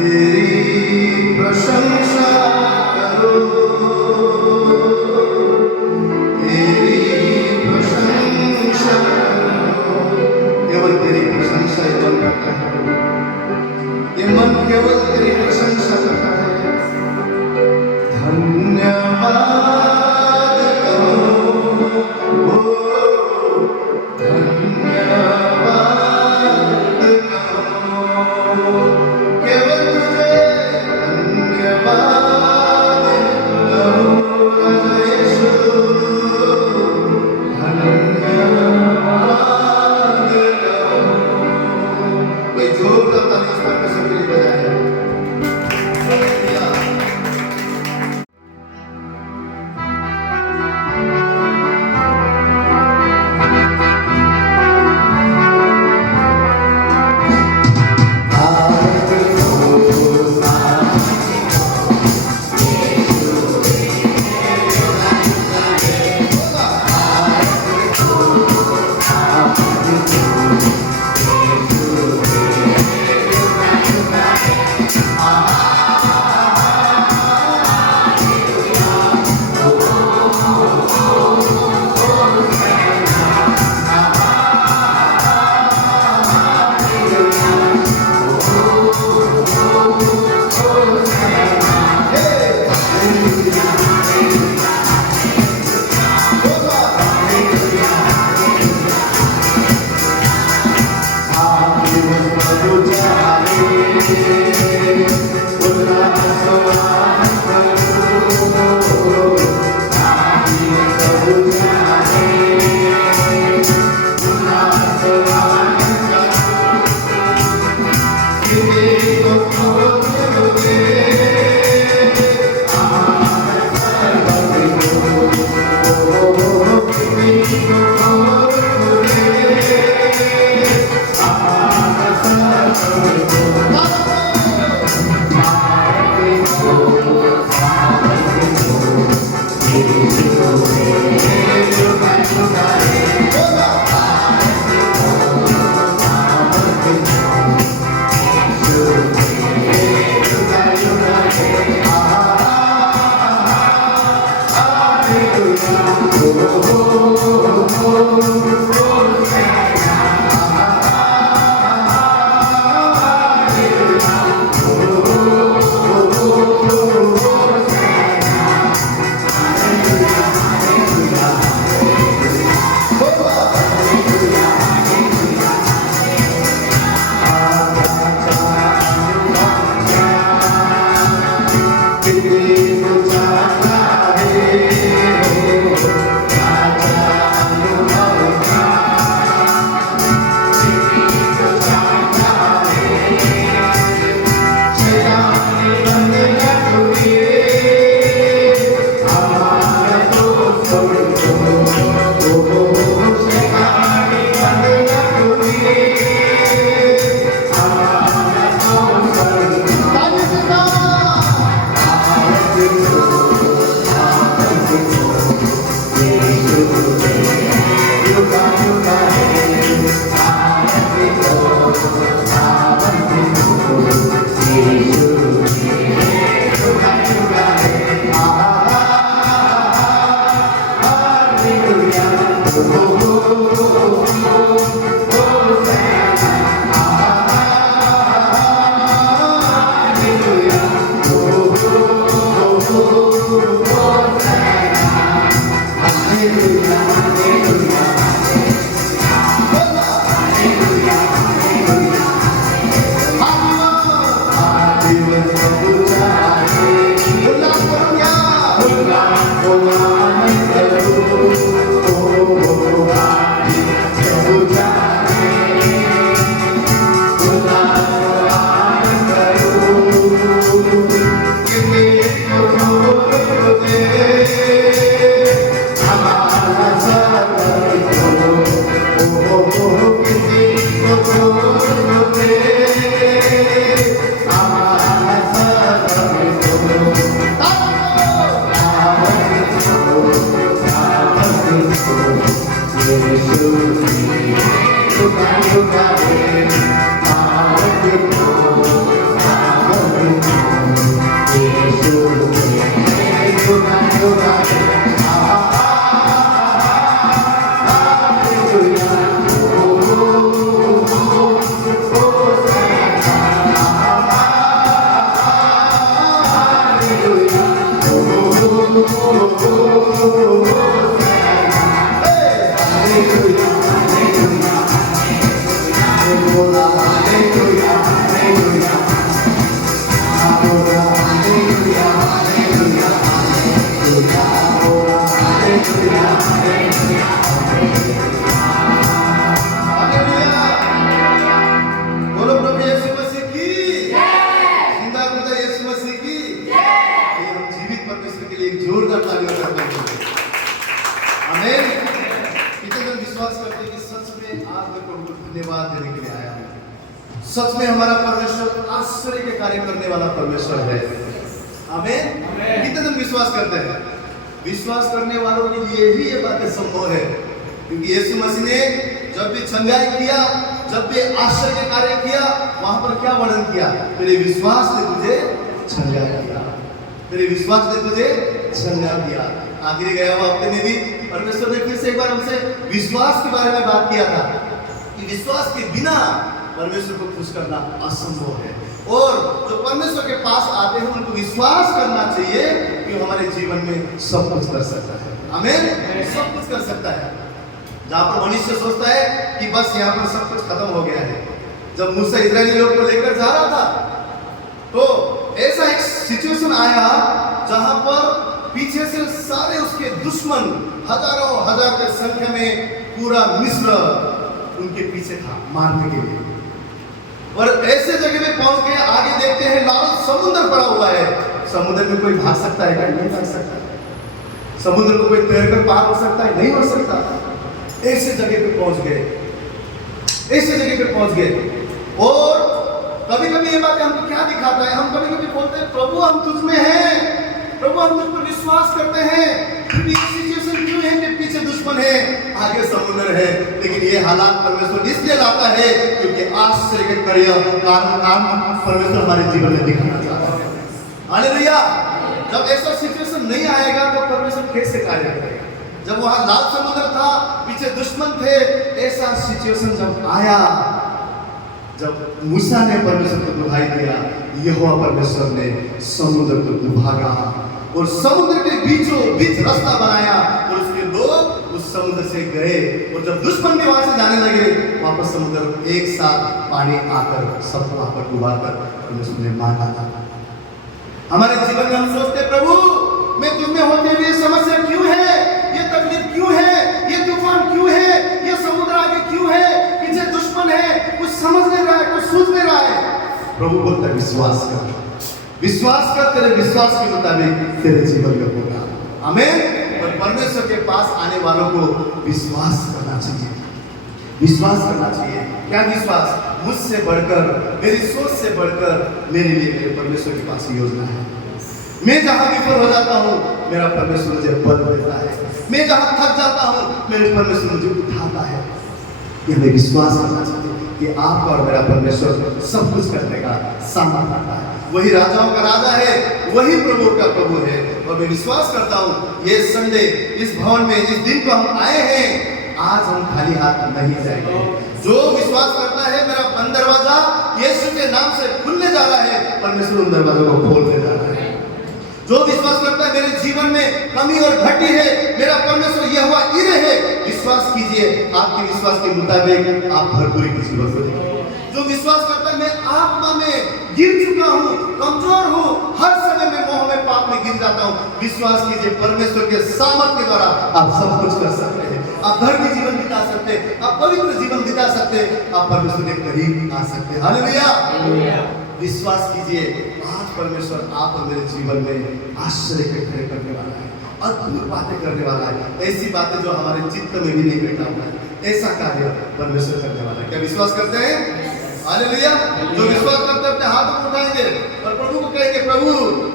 तेरी प्रशंसा करो, तेरी प्रशंसा करो। केवल तेरी प्रशंसा ये मन करता है, ये मन केवल तेरी प्रशंसा करता है। धन्यवाद करो, ओ बोलो प्रभु यीशु मसीह की जिंदा खुदा यीशु मसीह की ये हम जीवित परमेश्वर के लिए एक जोरदार ताली बजाते हैं। आमीन। कितने लोग विश्वास करते हैं कि सच में आज मैं प्रभु को धन्यवाद देने के लिए आया हूँ। सच में हमारा परमेश्वर आश्चर्य के कार्य करने वाला परमेश्वर है। आमीन। कितने लोग विश्वास करते हैं? विश्वास करने वालों के लिए ही ये बातें संभव है, क्योंकि यीशु मसीह ने जब भी चंगाई किया, जब भी आश्चर्य के कार्य किया, वहां पर क्या वर्णन किया? मेरे विश्वास ने तुझे चंगा किया, मेरे विश्वास ने तुझे चंगा किया। आखिरी गया हुआ हफ्ते में भी परमेश्वर ने फिर से एक बार हमसे विश्वास के बारे में बात किया था कि विश्वास के बिना परमेश्वर को खुश करना असंभव है, और जो परमेश्वर के पास आते हैं उनको विश्वास करना चाहिए कि वो हमारे जीवन में सब कुछ कर सकता है। आमीन। सब कुछ कर सकता है। जहाँ पर मनुष्य सोचता है कि बस यहाँ पर सब कुछ खत्म हो गया है। जब मूसा इस्राएली लोग को लेकर जा रहा था तो ऐसा एक सिचुएशन आया जहाँ पर पीछे से सारे उसके दुश्मन हजारों हजार के संख्या में पूरा मिस्र उनके पीछे था मारने के लिए, और ऐसे जगह में पहुंच गए। आगे देखते हैं लाल समुद्र पड़ा हुआ है। समुद्र में कोई भाग सकता है क्या? नहीं भाग सकता। समुद्र को कोई तैरकर पार हो सकता है? नहीं हो सकता। ऐसे जगह पे पहुंच गए, ऐसे जगह पे पहुंच गए। और कभी कभी ये बातें हमको क्या दिखाता है? हम कभी कभी बोलते हैं प्रभु हम तुझ में हैं, प्रभु हम तुझ पर विश्वास करते हैं, क्योंकि ये सिचुएशन क्यों है कि पीछे दुश्मन है, आगे समुद्र है। लेकिन ये हालात परमेश्वर इसलिए लाता है क्योंकि आश्चर्य के काम परमेश्वर हमारे जीवन में दिखाना चाहता है। हालेलुया। जब ऐसा सिचुएशन नहीं आएगा तो परमेश्वर कैसे कार्य करेगा? जब वहां लाल समुद्र था, पीछे दुश्मन थे, ऐसा सिचुएशन जब आया, जब मूसा ने परमेश्वर को दुहाई दिया, यहोवा परमेश्वर ने समुद्र को दुभागा और समुद्र के बीचों बीच रास्ता बनाया, और उसके लोग उस समुद्र से गए। और जब दुश्मन भी वहां से जाने लगे, वापस समुद्र एक साथ पानी आकर सबको वहां पर डुबाकर परमेश्वर ने मार डाला। हमारे जीवन में हम सोचते प्रभु मैं तुम्हें होते हुए समस्या क्यों है, ये तकलीफ क्यों है, ये तूफान क्यों है, ये समुद्र आगे क्यों है, पीछे दुश्मन है, कुछ समझ नहीं रहा है, कुछ सूझ नहीं रहा है। प्रभु बोलता है विश्वास कर, विश्वास कर, तेरे विश्वास के मुताबिक तेरे जीवन में होगा। आमीन। और परमेश्वर के पास आने वालों को विश्वास करना चाहिए, विश्वास करना चाहिए। क्या विश्वास? मुझसे बढ़कर, मेरी सोच से बढ़कर मेरे लिए मेरे परमेश्वर के पास योजना है। मैं जहां विफल हो जाता हूं, मेरा परमेश्वर मुझे बल देता है। मैं जहां थक जाता हूं, मेरे परमेश्वर मुझे उठाता है। ये हमें विश्वास करना चाहिए कि आपका और मेरा परमेश्वर सब कुछ करने का सामर्थ्य रखता है। वही राजाओं का राजा है, वही प्रभु का प्रभु है। और मैं विश्वास करता हूं ये संडे इस भवन में इस दिन को हम आए हैं, आज हम खाली हाथ नहीं जाएंगे। जो विश्वास करता है मेरा बंद दरवाजा यीशु के नाम से खुलने जा रहा है, परमेश्वर उन दरवाजों को खोलने जा रहा है। जो विश्वास करता है मेरे जीवन में कमी और घटी है, मेरा परमेश्वर यहोवा इरे है, विश्वास कीजिए आपके विश्वास के मुताबिक आप भरपूरी की जीवन को देखेंगे। जो विश्वास करता है मैं आत्मा में गिर चुका हूँ, कमजोर हूँ, हर समय में मोह में पाप में गिर जाता हूँ, विश्वास कीजिए परमेश्वर के सामर्थ्य के द्वारा आप सब कुछ कर सकते हैं। आप धर्मी जीवन बिता सकते हैं, आप पवित्र जीवन बिता सकते हैं, आप परमेश्वर के करीब आ सकते हैं। हालेलुया। विश्वास कीजिए आज परमेश्वर आप और मेरे जीवन में आश्चर्य के कार्य करने वाला है, अद्भुत बातें करने वाला है। ऐसी बातें जो हमारे चित्त में भी नहीं बैठा हुआ है, ऐसा कार्य परमेश्वर करने वाला है। क्या विश्वास करते हैं? हालेलुया। जो विश्वास करते हैं अपने हाथ को उठाएंगे और प्रभु को कहेंगे प्रभु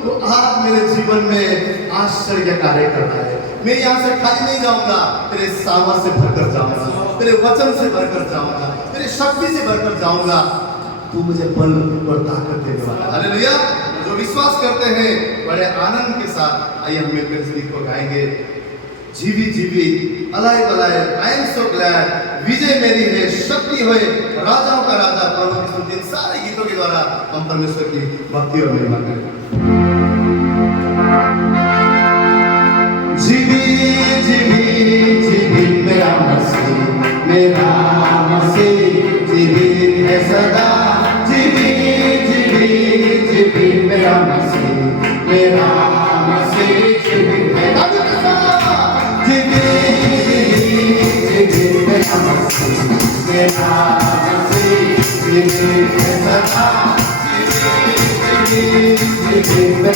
तो आज मेरे जीवन में आश्चर्य कार्य करना है। मैं यहाँ से खाली नहीं जाऊंगा, तेरे सामर्थ से भरकर जाऊंगा, तेरे वचन से भरकर जाऊंगा, तेरे शक्ति से भरकर जाऊंगा। तू मुझे बल और ताकत देने वाला है। हालेलुया। जो विश्वास करते हैं बड़े आनंद के साथ आइए हम मिलकर इस गीत को गाएंगे। जीवी जीवी अलाय बलाय आई एम सो ग्लैड, विजय मेरी है, शक्ति होए राजाओं का राजा प्रभु की स्तुति। इन सारे गीतों के द्वारा हम परमेश्वर की भक्ति और महिमा करें। जीवी जीवी जीवी मेरा मसीह जीवी है सदा जीवी जीवी जीवी मेरा मसीह जीवी है जीवी जीवी जीवी मेरा मसीह जीवी है सदा जीवी जीवी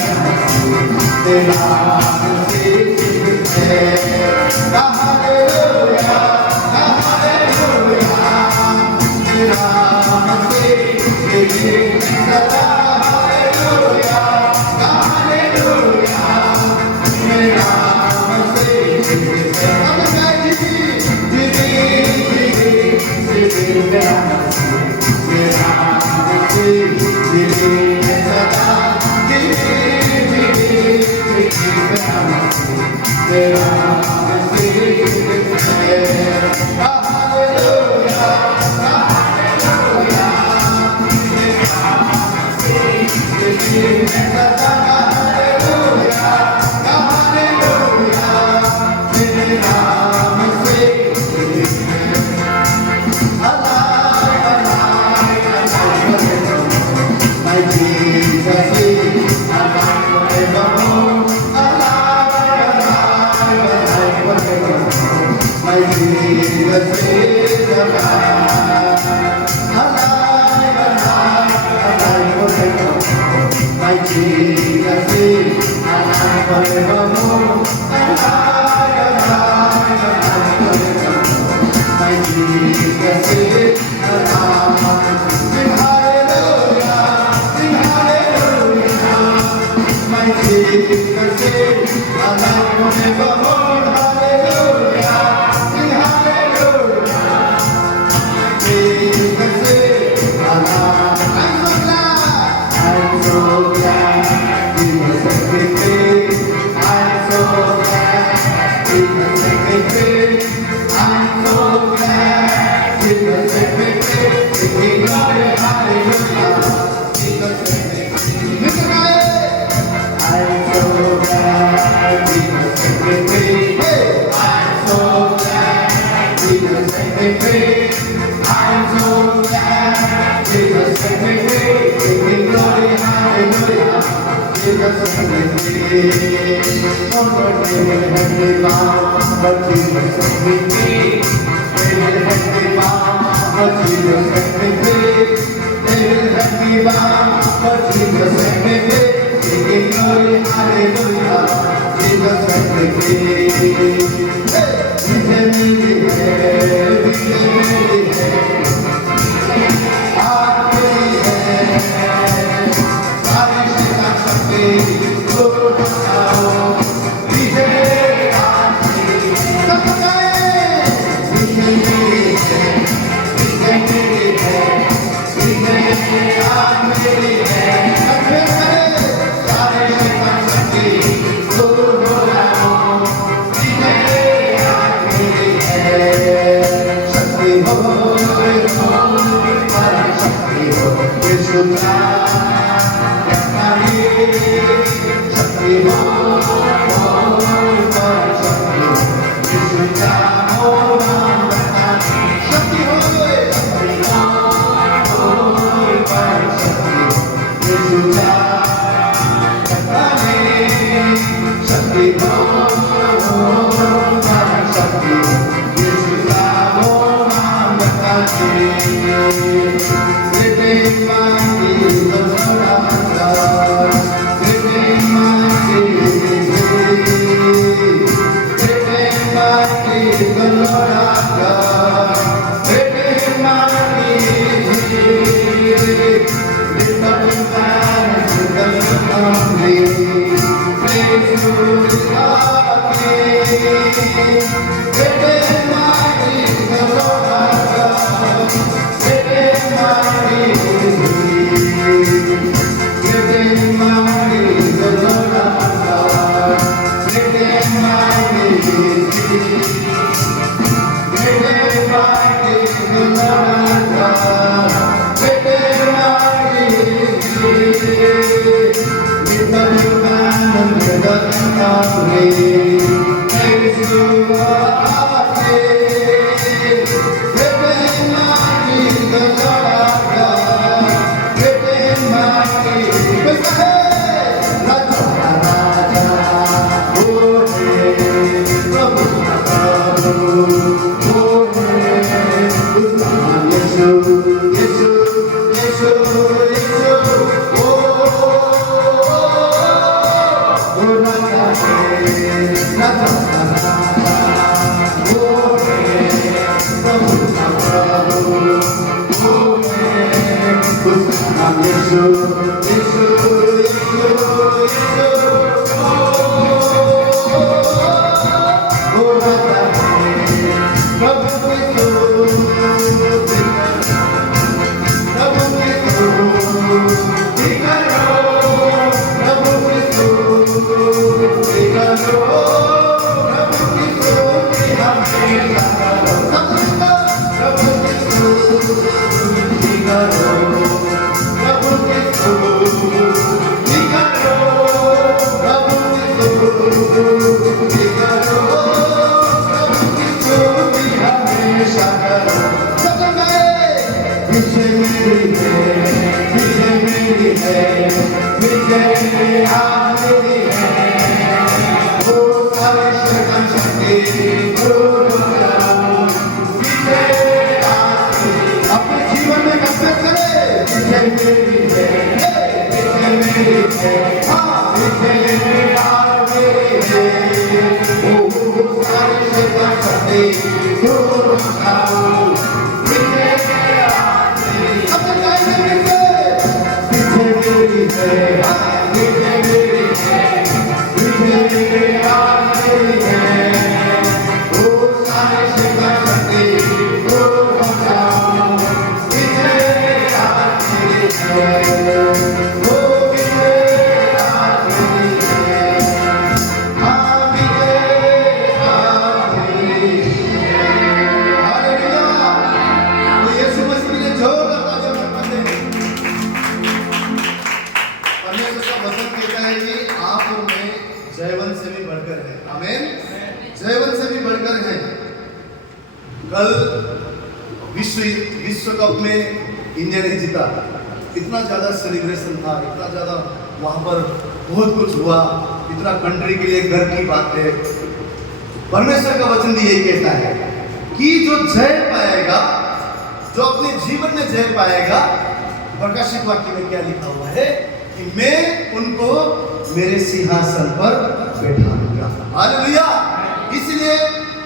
मेरा मसीह हालेलुया हालेलुया मेरा मसीह जीवी सदा हालेलुया हालेलुया मेरा मसीह जीवी सदा जीवी जीवी मेरा मसीह जीवी सदा जीवी जीवी मेरा मेरा मसीह है हालेलुया हालेलुया मेरा मसीह जीवी सदा हालेलुया हालेलुया मेरा मसीह my Jesus is alive forevermore. My Jesus is alive, alive, alive, alive forevermore. My Jesus is alive forevermore. Alive, alive, alive forevermore. My Jesus is alive. Sing hallelujah, sing hallelujah. My Jesus is alive forevermore. Hallelujah, sing hallelujah. Jesus is alive. I'm so glad He has set me free. I'm so glad He has set me free. I'm so glad He has set me free. Singing glory, hallelujah. He has set me free. Listen, I'm so glad He has set me free. Hey, I'm so glad He has set me free. I'm so glad He has set me free. Singing glory, hallelujah. He has set me free. Oh Lord, they will have me bound, but He has set me free. They will have me bound, but He has set me free. They will have me bound, but He has set me free. Singing glory, hallelujah. He has set me free. Hey, He With the new man and the विजय मेरे हाथ में है, वो सारे शैतान शक्ति दूर हो जाओ, विजय मेरे हाथ में। अपने जीवन में कसरत करे, विजय मेरी है, विजय मेरी है, हाँ विजय मेरे हाथ में है, वो सारे शैतान शक्ति दूर हो जाओ, विजय मेरे हाथ में। अपने गाइड में विजय मेरी है, हाँ विजय मेरी है, विजय मेरे हाथ में है, वो सारे शैतान शक्ति दूर हो जाओ, विजय मेरे हाथ में है, वो विजय मेरे हाथ में है, हाँ विजय हाथ में है। हालेलुया। तो यीशु मसीह के लिए जोरदार तालियां बजाते हैं। परमेश्वर का वचन कहता है कि आप और मैं जयवंत से भी बढ़कर है। आमीन। जयवंत से भी बढ़कर है। कल विश्व कप में इंडिया ने जीता, इतना ज्यादा सेलिब्रेशन था, इतना ज्यादा वहां पर बहुत कुछ हुआ, इतना कंट्री के लिए गर्व की बात है। परमेश्वर का वचन भी यही कहता है कि जो जय पाएगा, जो अपने जीवन में जय पाएगा, प्रकाशित वाक्य में क्या लिखा हुआ है कि मैं उनको मेरे सिंहासन पर बैठाऊंगा। हालेलुया। इसलिए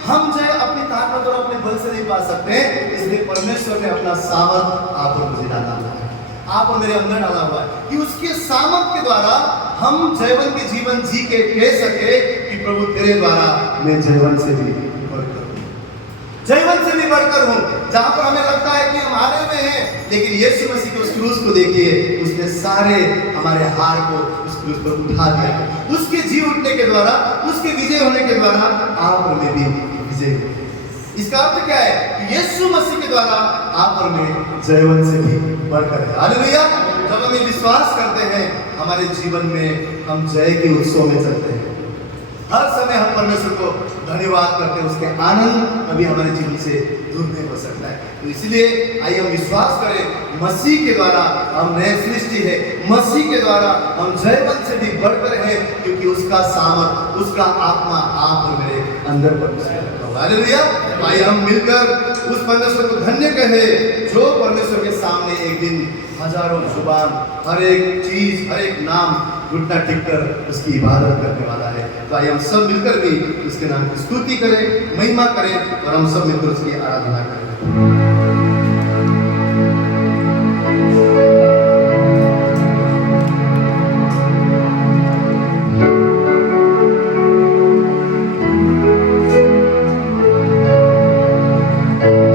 हम जय अपनी ताकत और अपने बल से नहीं पा सकते, इसलिए परमेश्वर ने अपना सामर्थ आप और मुझे डाला हुआ है, आप और मेरे अंदर डाला हुआ है कि उसके सामर्थ के द्वारा हम जयवंत के जीवन जी के कह सके कि प्रभु तेरे द्वारा मैं जयवंत से भी बढ़कर हूं, जयवंत से भी बढ़कर हूं। जहां पर हमें लगता है कि हम हारे में हैं, लेकिन यीशु मसीह के उस क्रूस को देखिए, उसने सारे हमारे हार को उस क्रूस पर उठा दिया। उसके जी उठने के द्वारा, उसके विजय होने के द्वारा आप और मैं भी विजय हुए। इसका अर्थ क्या है कि यीशु मसीह के द्वारा आप और मैं जयवंत से भी बढ़कर है। हालेलुया। जब हम ये विश्वास करते हैं, हमारे जीवन में हम जय के उत्सव में चलते हैं। हर समय हम परमेश्वर को धन्यवाद करते हैं, उसके आनंद कभी हमारे जीवन से दूर नहीं हो सकता है। तो इसलिए आइए हम विश्वास करें, मसीह के द्वारा हम नए सृष्टि है, मसीह के द्वारा हम जयवंत से भी बढ़कर हैं, क्योंकि उसका सामर्थ, उसका आत्मा आप और मेरे अंदर परमेश्वर रखा हुआ है। हालेलुया। आइए हम मिलकर उस परमेश्वर को धन्य कहे, जो परमेश्वर के सामने एक दिन हजारों जुबान, हर एक चीज, हर एक नाम घुटना टेक कर उसकी इबादत करने वाला है। तो आइए हम सब मिलकर भी उसके नाम की स्तुति करें, महिमा करें और हम सब मिलकर उसकी आराधना करें।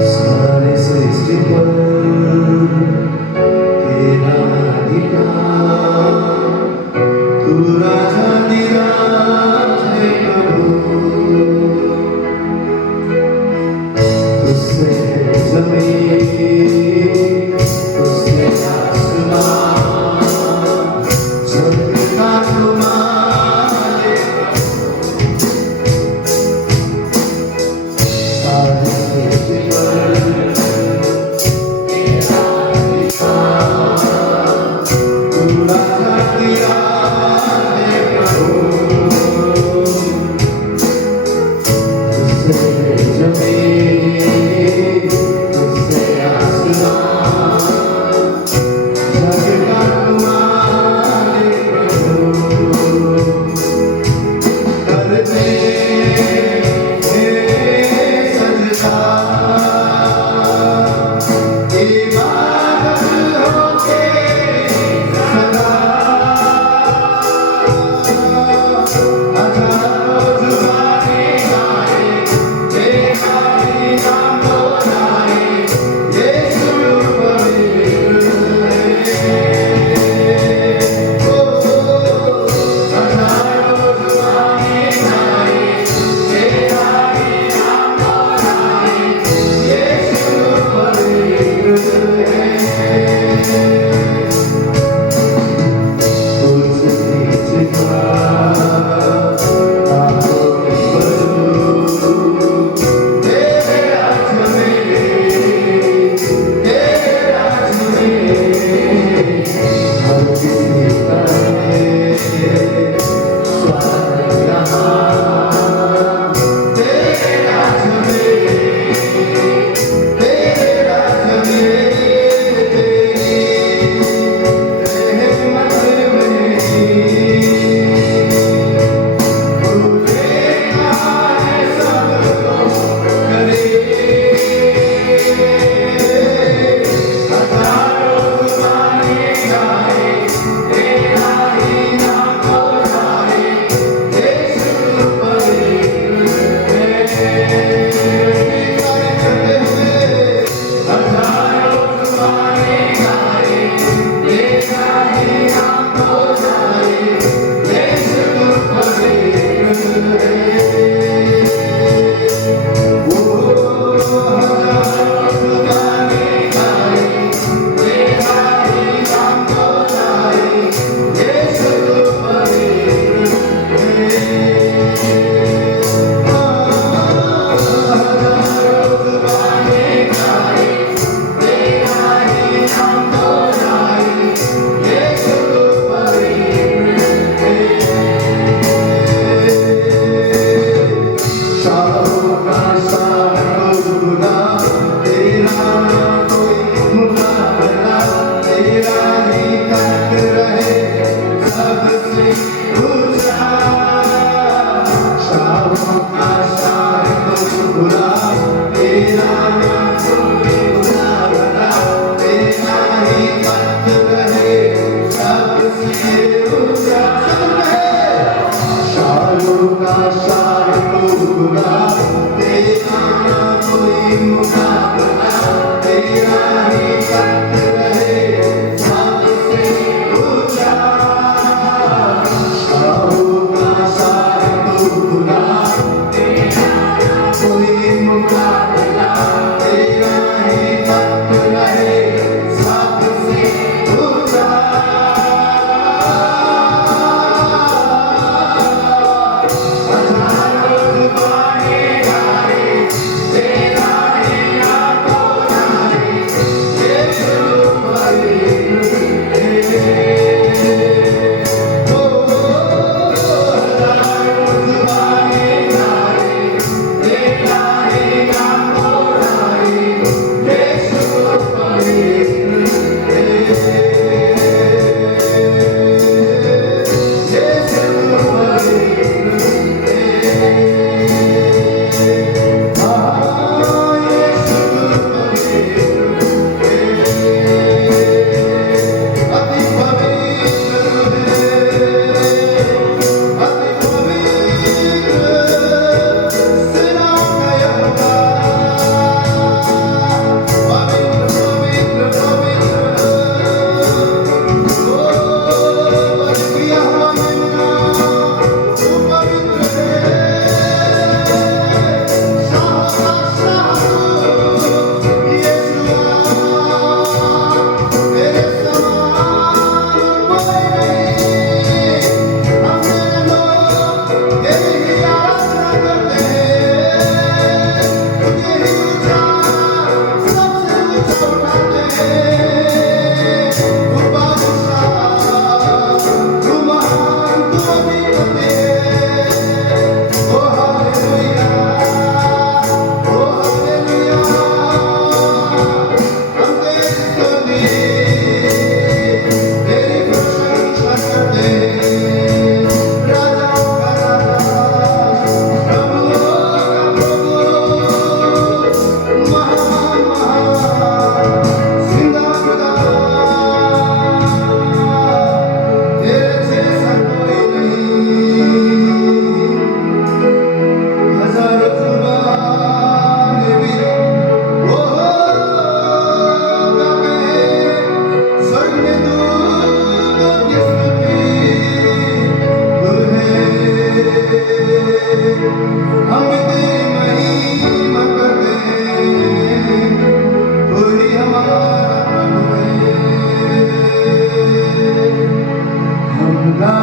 सारे सृष्टि पर तेरा अधिकार, तू राजाधिराज है प्रभु, तुझसे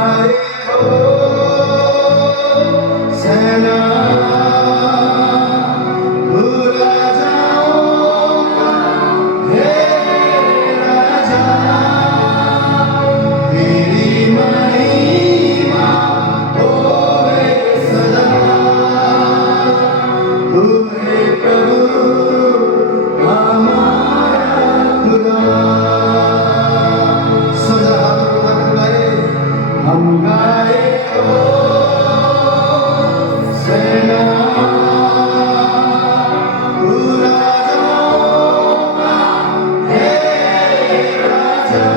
गाए हो सेना भूला जाऊंगा हे राजा तेरी महिमा होवे सदा तू है प्रभु हमारा खुदा सदा हम गाए हो सेना पूरा जाऊंगा हे राजा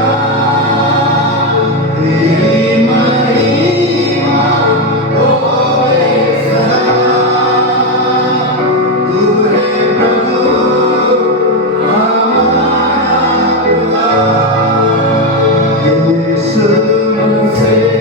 तेरी महिमा होवे सदा तू है प्रभु हमारा खुदा यीशु मसीह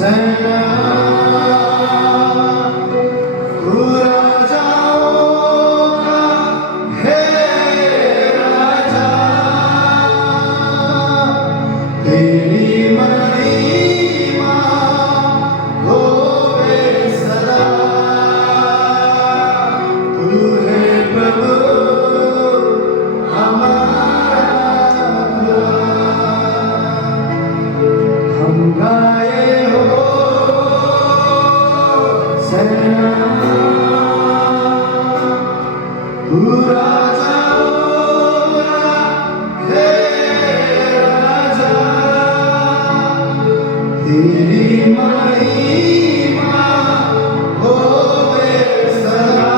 सेना पूरा जाओगा हे राजा, तेरी महिमा होवे सदा। तू है प्रभु हमारा खुदा, हम गाए हो सेना पूरा जाओगा हे राजा, तेरी महिमा होवे सदा।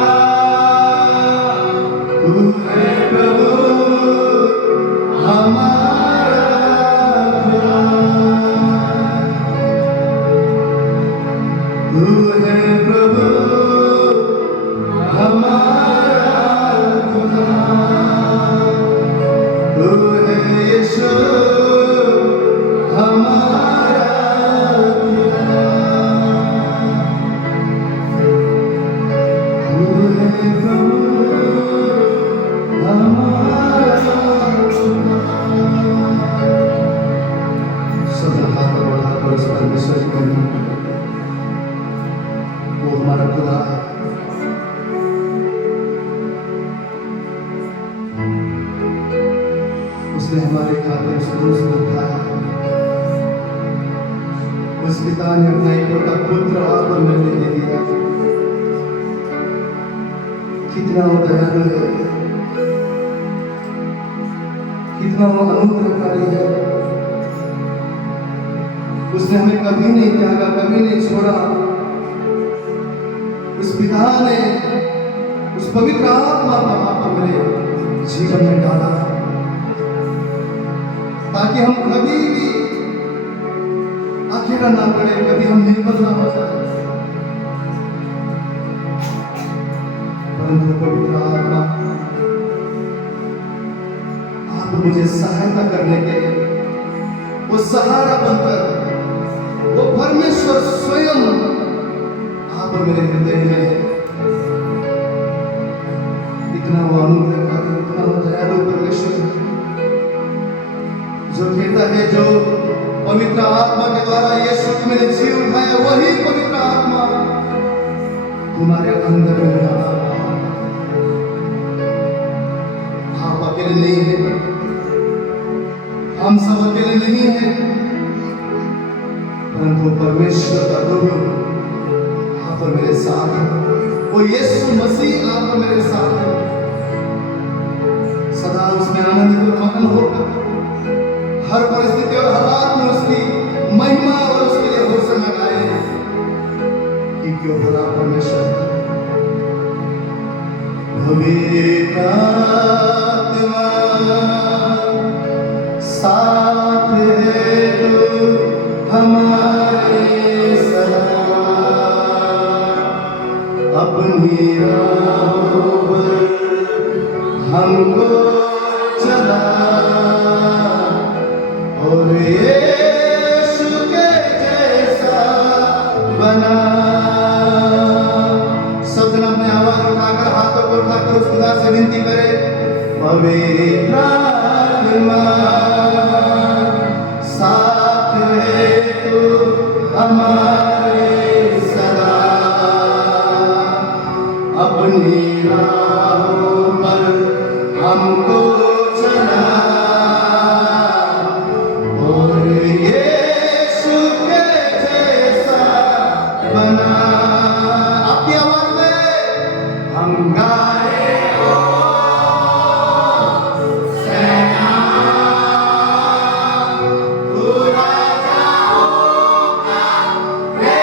तू है प्रभु हमारा खुदा, तू है प्रभु हमारा खुदा, तू है यीशु हमारा खुदा, तू है प्रभु हमारा खुदा। सदा हाथ बढ़ाकर उस परमेश्वर को वो हमारा खुदा है। उसने हमारे खातिर उस क्रूस को उठाया। उस पिता ने अपना इकलौता पुत्र आप पर मिलने के दिया। कितना वो दयालु है, कितना वो अनुग्रहकारी है। उसने हमें कभी नहीं त्यागा, कभी नहीं छोड़ा। उस पिता ने उस पवित्र आत्मा को आप मेरे जीवन में डाला ताकि हम कभी भी अकेला ना पड़े, कभी हम निर्बल ना हो जाए। परंतु पवित्र आत्मा आप मुझे सहायता करने के लिए वो सहारा बनकर वो परमेश्वर स्वयं आप मेरे हृदय में है। इतना वो अनुग्रहकारी, इतना वो दयालु परमेश्वर जो कहता है, जो पवित्र आत्मा के द्वारा यीशु की मैंने जी उठाया, वही पवित्र आत्मा तुम्हारे अंदर में रहा। आप अकेले नहीं हैं, हम सब अकेले नहीं हैं, परंतु परमेश्वर का रूह आप और मेरे साथ है। वो यीशु मसीह आप और मेरे साथ है। सदा उसमें आनंदित और मगन होकर हर परिस्थिति और हालात में उसकी महिमा और उसके लिए होसना गाए, क्योंकि वो भला परमेश्वर है। पवित्र आत्मा साथ है तू हमारे सदा, अपनी राहों पर हमको चला और यीशु के जैसा बना। सब जन अपने आवाज उठाकर, हाथों को उठाकर उस खुदा से विनती करें, पवित्र आत्मा साथ है तू हमारे सदा, अपनी राहों पर हमको चला और यीशु के जैसा बना। आपकी आवाज में हम गाए हो सेना पूरा जाओगा हे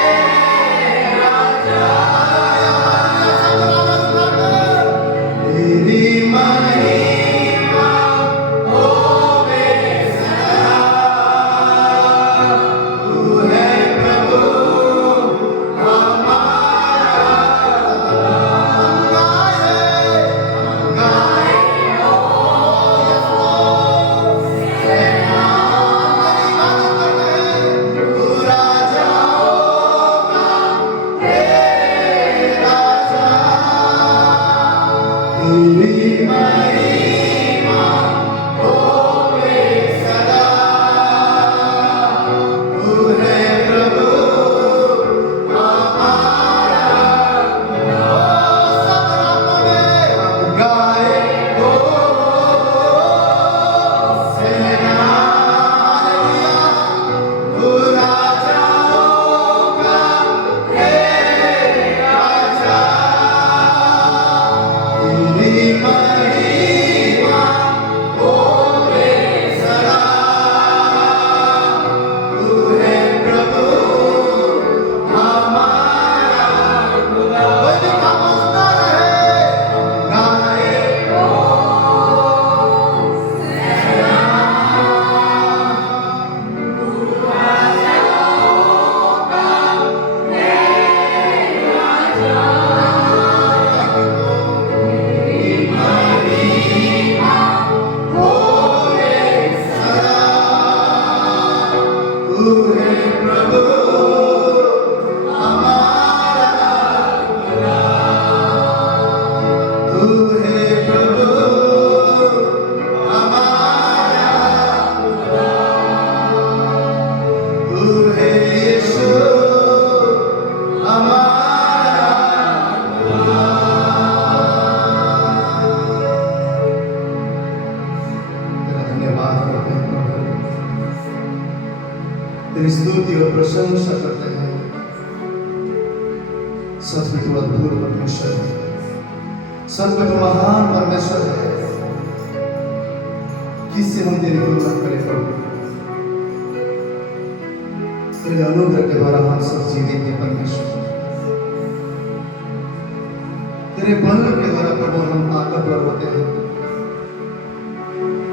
राजा, तेरी महिमा और प्रशंसा करते हैं। सच में तू अद्भुत परमेश्वर है, सच में तू महान परमेश्वर है। किससे हम तेरी तुलना करें प्रभु? तेरे अनुग्रह के द्वारा हम सब जीवित हैं परमेश्वर। तेरे बल के द्वारा प्रभु हम ताकतवर होते हैं।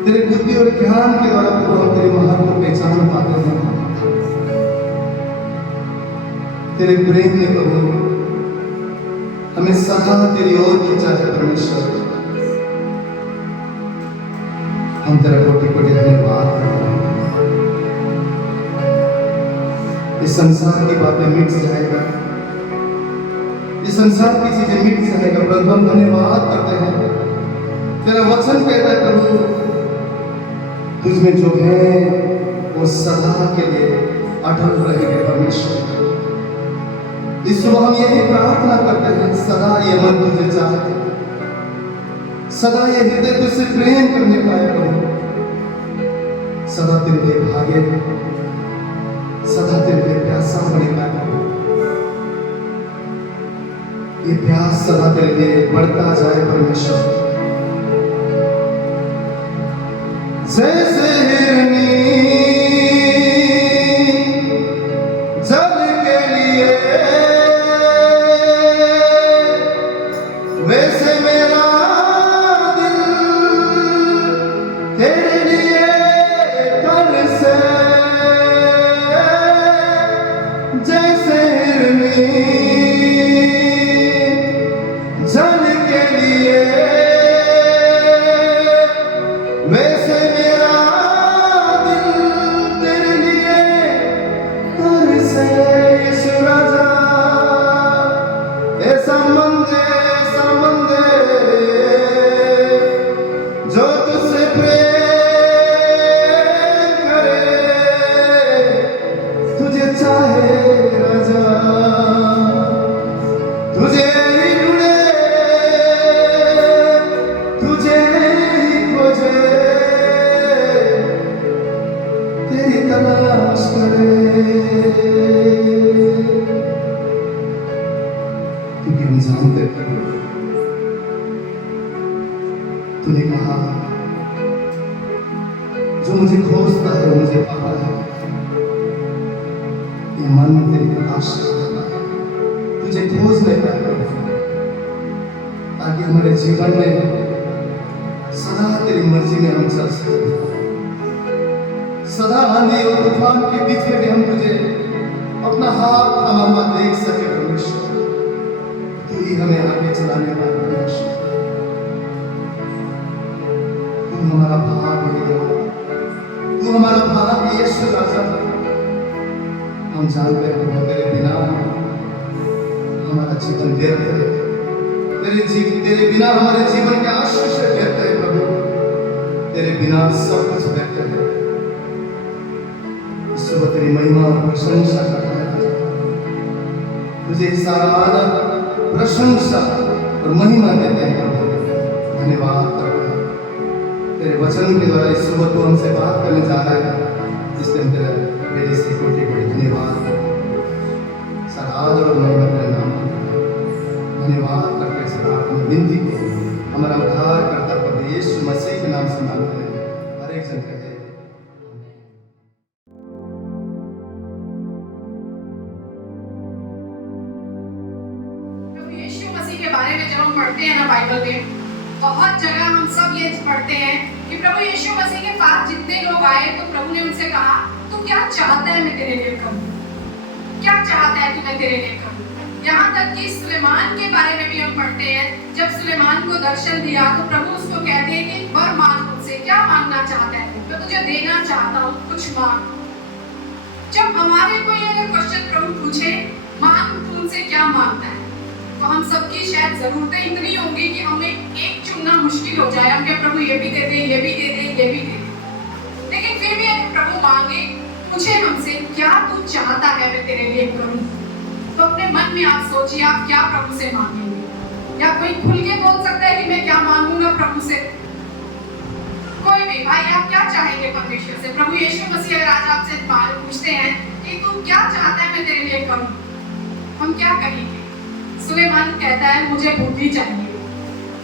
तेरे बुद्धि और ज्ञान के द्वारा प्रभु हम तेरी महान को पहचान पाते हैं। तेरे प्रेम ने प्रभु हमें सदा तेरी ओर खींचा है परमेश्वर। हम तेरा कोटि कोटि धन्यवाद करते हैं। इस संसार की बातें मिट जाएगा, इस संसार की चीजें मिट जाएगा प्रभु, हम धन्यवाद करते हैं। तेरा वचन कहता है प्रभु, तुझमें जो है वो सदा के लिए अटल रहेंगे परमेश्वर। इस सुबह हम यही प्रार्थना करते हैं, सदा ये मन तुझे चाहे, सदा ये हृदय तुझसे प्रेम करने पाए प्रभु, सदा तेरे लिए भागे, सदा तेरे लिए प्यासा बने पाए प्रभु। ये प्यास सदा तेरे लिए बढ़ता जाए परमेश्वर। जैसे हिरनी जल के लिए, वैसे मेरा दिल तेरे लिए तरसे। जैसे हिरनी जल के लिए, वैसे मेरा दिल तेरे लिए तरसे। यीशु राजा, ऐसा मंदिर जो तुझसे प्रेम करे, तुझे चाहे राजा, तुझे ही ढूंढे, तुझे ही खोजे, तेरी तलाश करे। क्योंकि हम जानते हैं तूने कहा, जो मुझे खोजता है मुझे पाता है। ये मन तेरी तलाश करता है, तुझे खोज लेता है ताकि हमारे जीवन में सदा तेरी मर्जी में हम चल सकें। सदा आंधी और तूफान के बीच में भी हम तुझे अपना हाथ थामा हुआ देख सके परमेश्वर। तू ही हमें आगे चलाने वाला परमेश्वर। तू हमारा भाग्य है, तू हमारा भाग्य यीशु राजा। हम जानते हैं प्रभु, तेरे बिना हमारा जीवन व्यर्थ है। तेरे बिना हमारे जीवन के आशीष व्यर्थ है प्रभु। तेरे बिना सब कुछ व्यर्थ है। इस सुबह तेरी महिमा और प्रशंसा करता है। तुझे सारा आदर, प्रशंसा और महिमा देते हैं प्रभु। धन्यवाद करते हैं तेरे वचन के द्वारा। इस सुबह तू हमसे बात करने जा रहा है, इसलिए हम तेरा मेरे से कोटि कोटि धन्यवाद, सारा आदर और महिमा तेरे नाम में धन्यवाद करते हैं। सदा अपनी विनती को हमारा उद्धार करता प्रभु यीशु मसीह के नाम से मांगते हैं। हर एक जन कहते हैं बारे में जब हम पढ़ते हैं ना बाइबल में, बहुत जगह हम सब ये पढ़ते हैं कि प्रभु यीशु मसीह के पास जितने लोग आए तो प्रभु ने उनसे कहा, तू क्या चाहता है मैं तेरे लिए करूं? क्या चाहता है तू मैं तेरे लिए करूं? यहाँ तक कि सुलेमान के बारे में भी हम पढ़ते हैं। जब सुलेमान को दर्शन दिया तो प्रभु उसको कहते हैं कि वर मांग मुझसे, क्या मांगना चाहता है? मैं तुझे देना चाहता हूँ, कुछ मांग। जब हमारे कोई अगर क्वेश्चन प्रभु पूछे, मांग तू उनसे क्या मांगता है, तो हम सबकी शायद जरूरतें इतनी होंगी कि हमें एक चुनना मुश्किल हो जाए। हम क्या प्रभु ये भी दे दे, ये भी दे दे, ये भी दे दे। लेकिन फिर भी अगर प्रभु मांगे, पूछे हमसे क्या तू चाहता है मैं तेरे लिए करूं, तो अपने मन में आप सोचिए आप क्या प्रभु से मांगेंगे। या कोई खुल के बोल सकता है कि मैं क्या मांगूंगा प्रभु से? कोई भी भाई आप क्या चाहेंगे परमेश्वर से? प्रभु यीशु मसीह आज आपसे पूछते हैं कि तू क्या चाहता है मैं तेरे लिए करूं? हम क्या कहेंगे? सुलेमान कहता है मुझे बुद्धि चाहिए।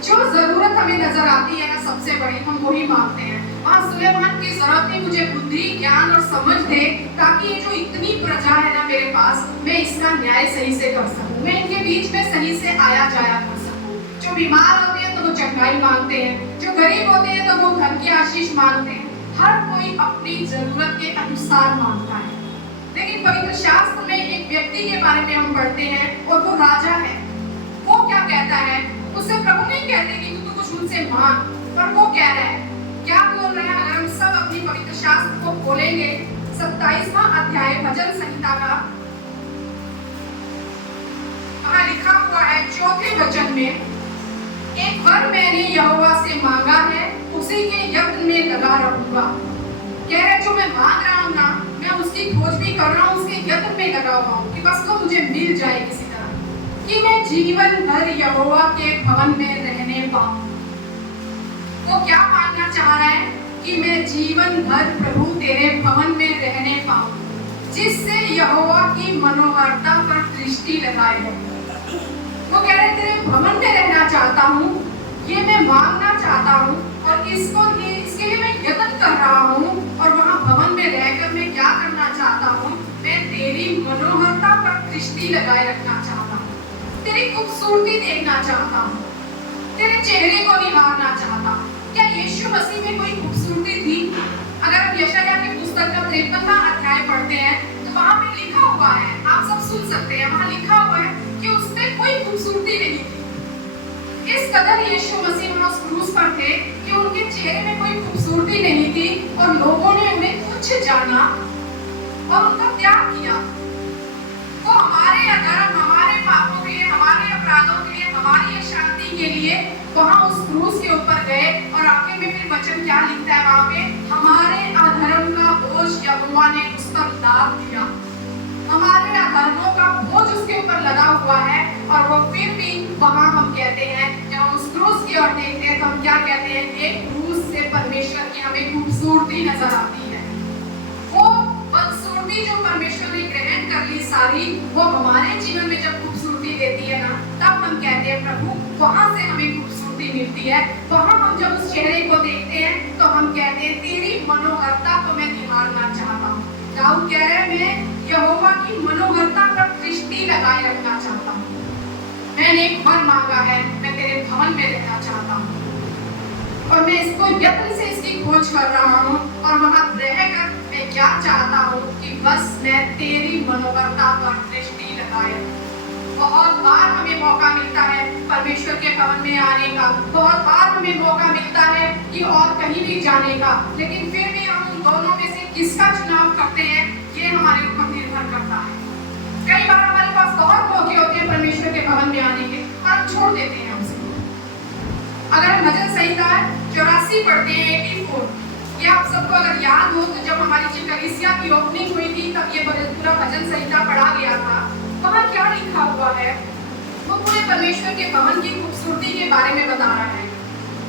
जो जरूरत हमें नजर आती है ना सबसे बड़ी, हम वही मांगते हैं। हाँ, सुलेमान की जरूरत है मुझे बुद्धि, ज्ञान और समझ दे, ताकि ये जो इतनी प्रजा है ना मेरे पास, मैं इसका न्याय सही से कर सकूं, मैं इनके बीच में सही से आया जाया कर सकूं। जो बीमार होते हैं तो वो चंगाई मांगते हैं, जो गरीब होते हैं तो वो धन की आशीष मांगते हैं। हर कोई अपनी जरूरत के अनुसार मांगता है। लेकिन पवित्र शास्त्र में एक व्यक्ति के बारे में हम पढ़ते हैं और वो राजा है। वो क्या कहता है? उससे प्रभु नहीं कहते कि तू कुछ उनसे मांग, पर वो कह रहा है, क्या बोल रहा है? अगर हम सब अपनी पवित्र शास्त्र को खोलेंगे, 27वां अध्याय भजन संहिता का, वहां लिखा हुआ है 4थे वचन में, एक वर मैंने यहोवा से मांगा है, उसी के यत्न में लगा रहूंगा। कह रहे जो मैं मांग रहा हूँ ना, मैं उसकी खोज भी कर रहा हूँ, उसके यत्न में लगा हुआ हूँ कि बस तो मुझे मिल जाए किसी तरह, कि मैं जीवन भर यहोवा के भवन में रहने पाऊं। वो क्या मांगना चाह रहा है? कि मैं जीवन भर प्रभु तेरे भवन में रहने पाऊं, जिससे यहोवा की मनोहरता पर दृष्टि लगाए हो। वो कह रहे तेरे भवन में रहना चाहता हूँ, ये मैं मांगना चाहता हूँ, और इसके लिए मैं यत्न कर रहा हूँ। और वहाँ भवन में रहकर मैं क्या करना चाहता हूँ? मैं तेरी मनोहरता पर दृष्टि लगाए रखना चाहता हूँ, तेरी खूबसूरती देखना चाहता हूँ, तेरे चेहरे को निहारना चाहता हूँ। क्या यीशु मसीह में कोई खूबसूरती थी? अगर हम यशायाह की पुस्तक का 53वां अध्याय पढ़ते हैं तो वहाँ पे लिखा हुआ है, आप सब सुन सकते हैं, वहाँ लिखा हुआ है कि उसमें कोई खूबसूरती नहीं थी। इस कदर यीशु मसीह वहाँ उस क्रूस पर थे कि उनके चेहरे में कोई खूबसूरती नहीं थी और लोगों ने उन्हें तुच्छ जाना और उनका त्याग किया। वो हमारे अधर्म, हमारे पापों के लिए, हमारे अपराधों के लिए, हमारी अशांति के लिए वहाँ उस क्रूस के ऊपर गए। और आगे में फिर वचन क्या लिखता है वहाँ पे? हमारे अधर्म का बोझ यहोवा ने उस पर लाद दिया। हमारे अधर्मों का बोझ उसके ऊपर लगा हुआ है। और वो फिर भी वहाँ हम कहते हैं, जब हम उस क्रूस की ओर देखते हैं तो हम क्या कहते हैं? एक क्रूस से परमेश्वर की हमें खूबसूरती नजर आती है। वो खूबसूरती जो परमेश्वर ने ग्रहण कर ली सारी, वो हमारे जीवन में जब खूबसूरती देती है ना, तब हम कहते हैं प्रभु वहां से हमें खूबसूरती मिलती है। वहां हम जब उस चेहरे को देखते हैं तो हम कहते हैं तेरी मनोहरता को मैं निहारना चाहता हूँ। दाऊद कह रहे हैं मैं यहोवा की मनोहरता पर दृष्टि लगाए रखना चाहता हूँ। मैंने एक वर मांगा है, मैं तेरे भवन में रहना चाहता हूँ और मैं इसको यत्न से इसकी खोज कर रहा हूँ। और वहां रहकर मैं क्या चाहता हूँ कि बस मैं तेरी मनोहरता पर दृष्टि लगाए। बहुत बार हमें मौका मिलता है परमेश्वर के भवन में आने का, बहुत बार हमें मौका मिलता है कि और कहीं भी जाने का, लेकिन फिर भी हम उन दोनों में से किसका चुनाव करते हैं ये हमारे ऊपर निर्भर करता है। कई बार हमारे पास बहुत मौके होते हैं परमेश्वर के भवन में आने के और हम छोड़ देते हैं हमसे। अगर हम भजन संहिता 84 पढ़ते हैं 84, ये आप सबको अगर याद हो तो जब हमारी जो कलीसिया की ओपनिंग हुई थी तब ये पूरा भजन संहिता पढ़ा गया था। वहाँ क्या लिखा हुआ है? वो पूरे परमेश्वर के भवन की खूबसूरती के बारे में बता रहा है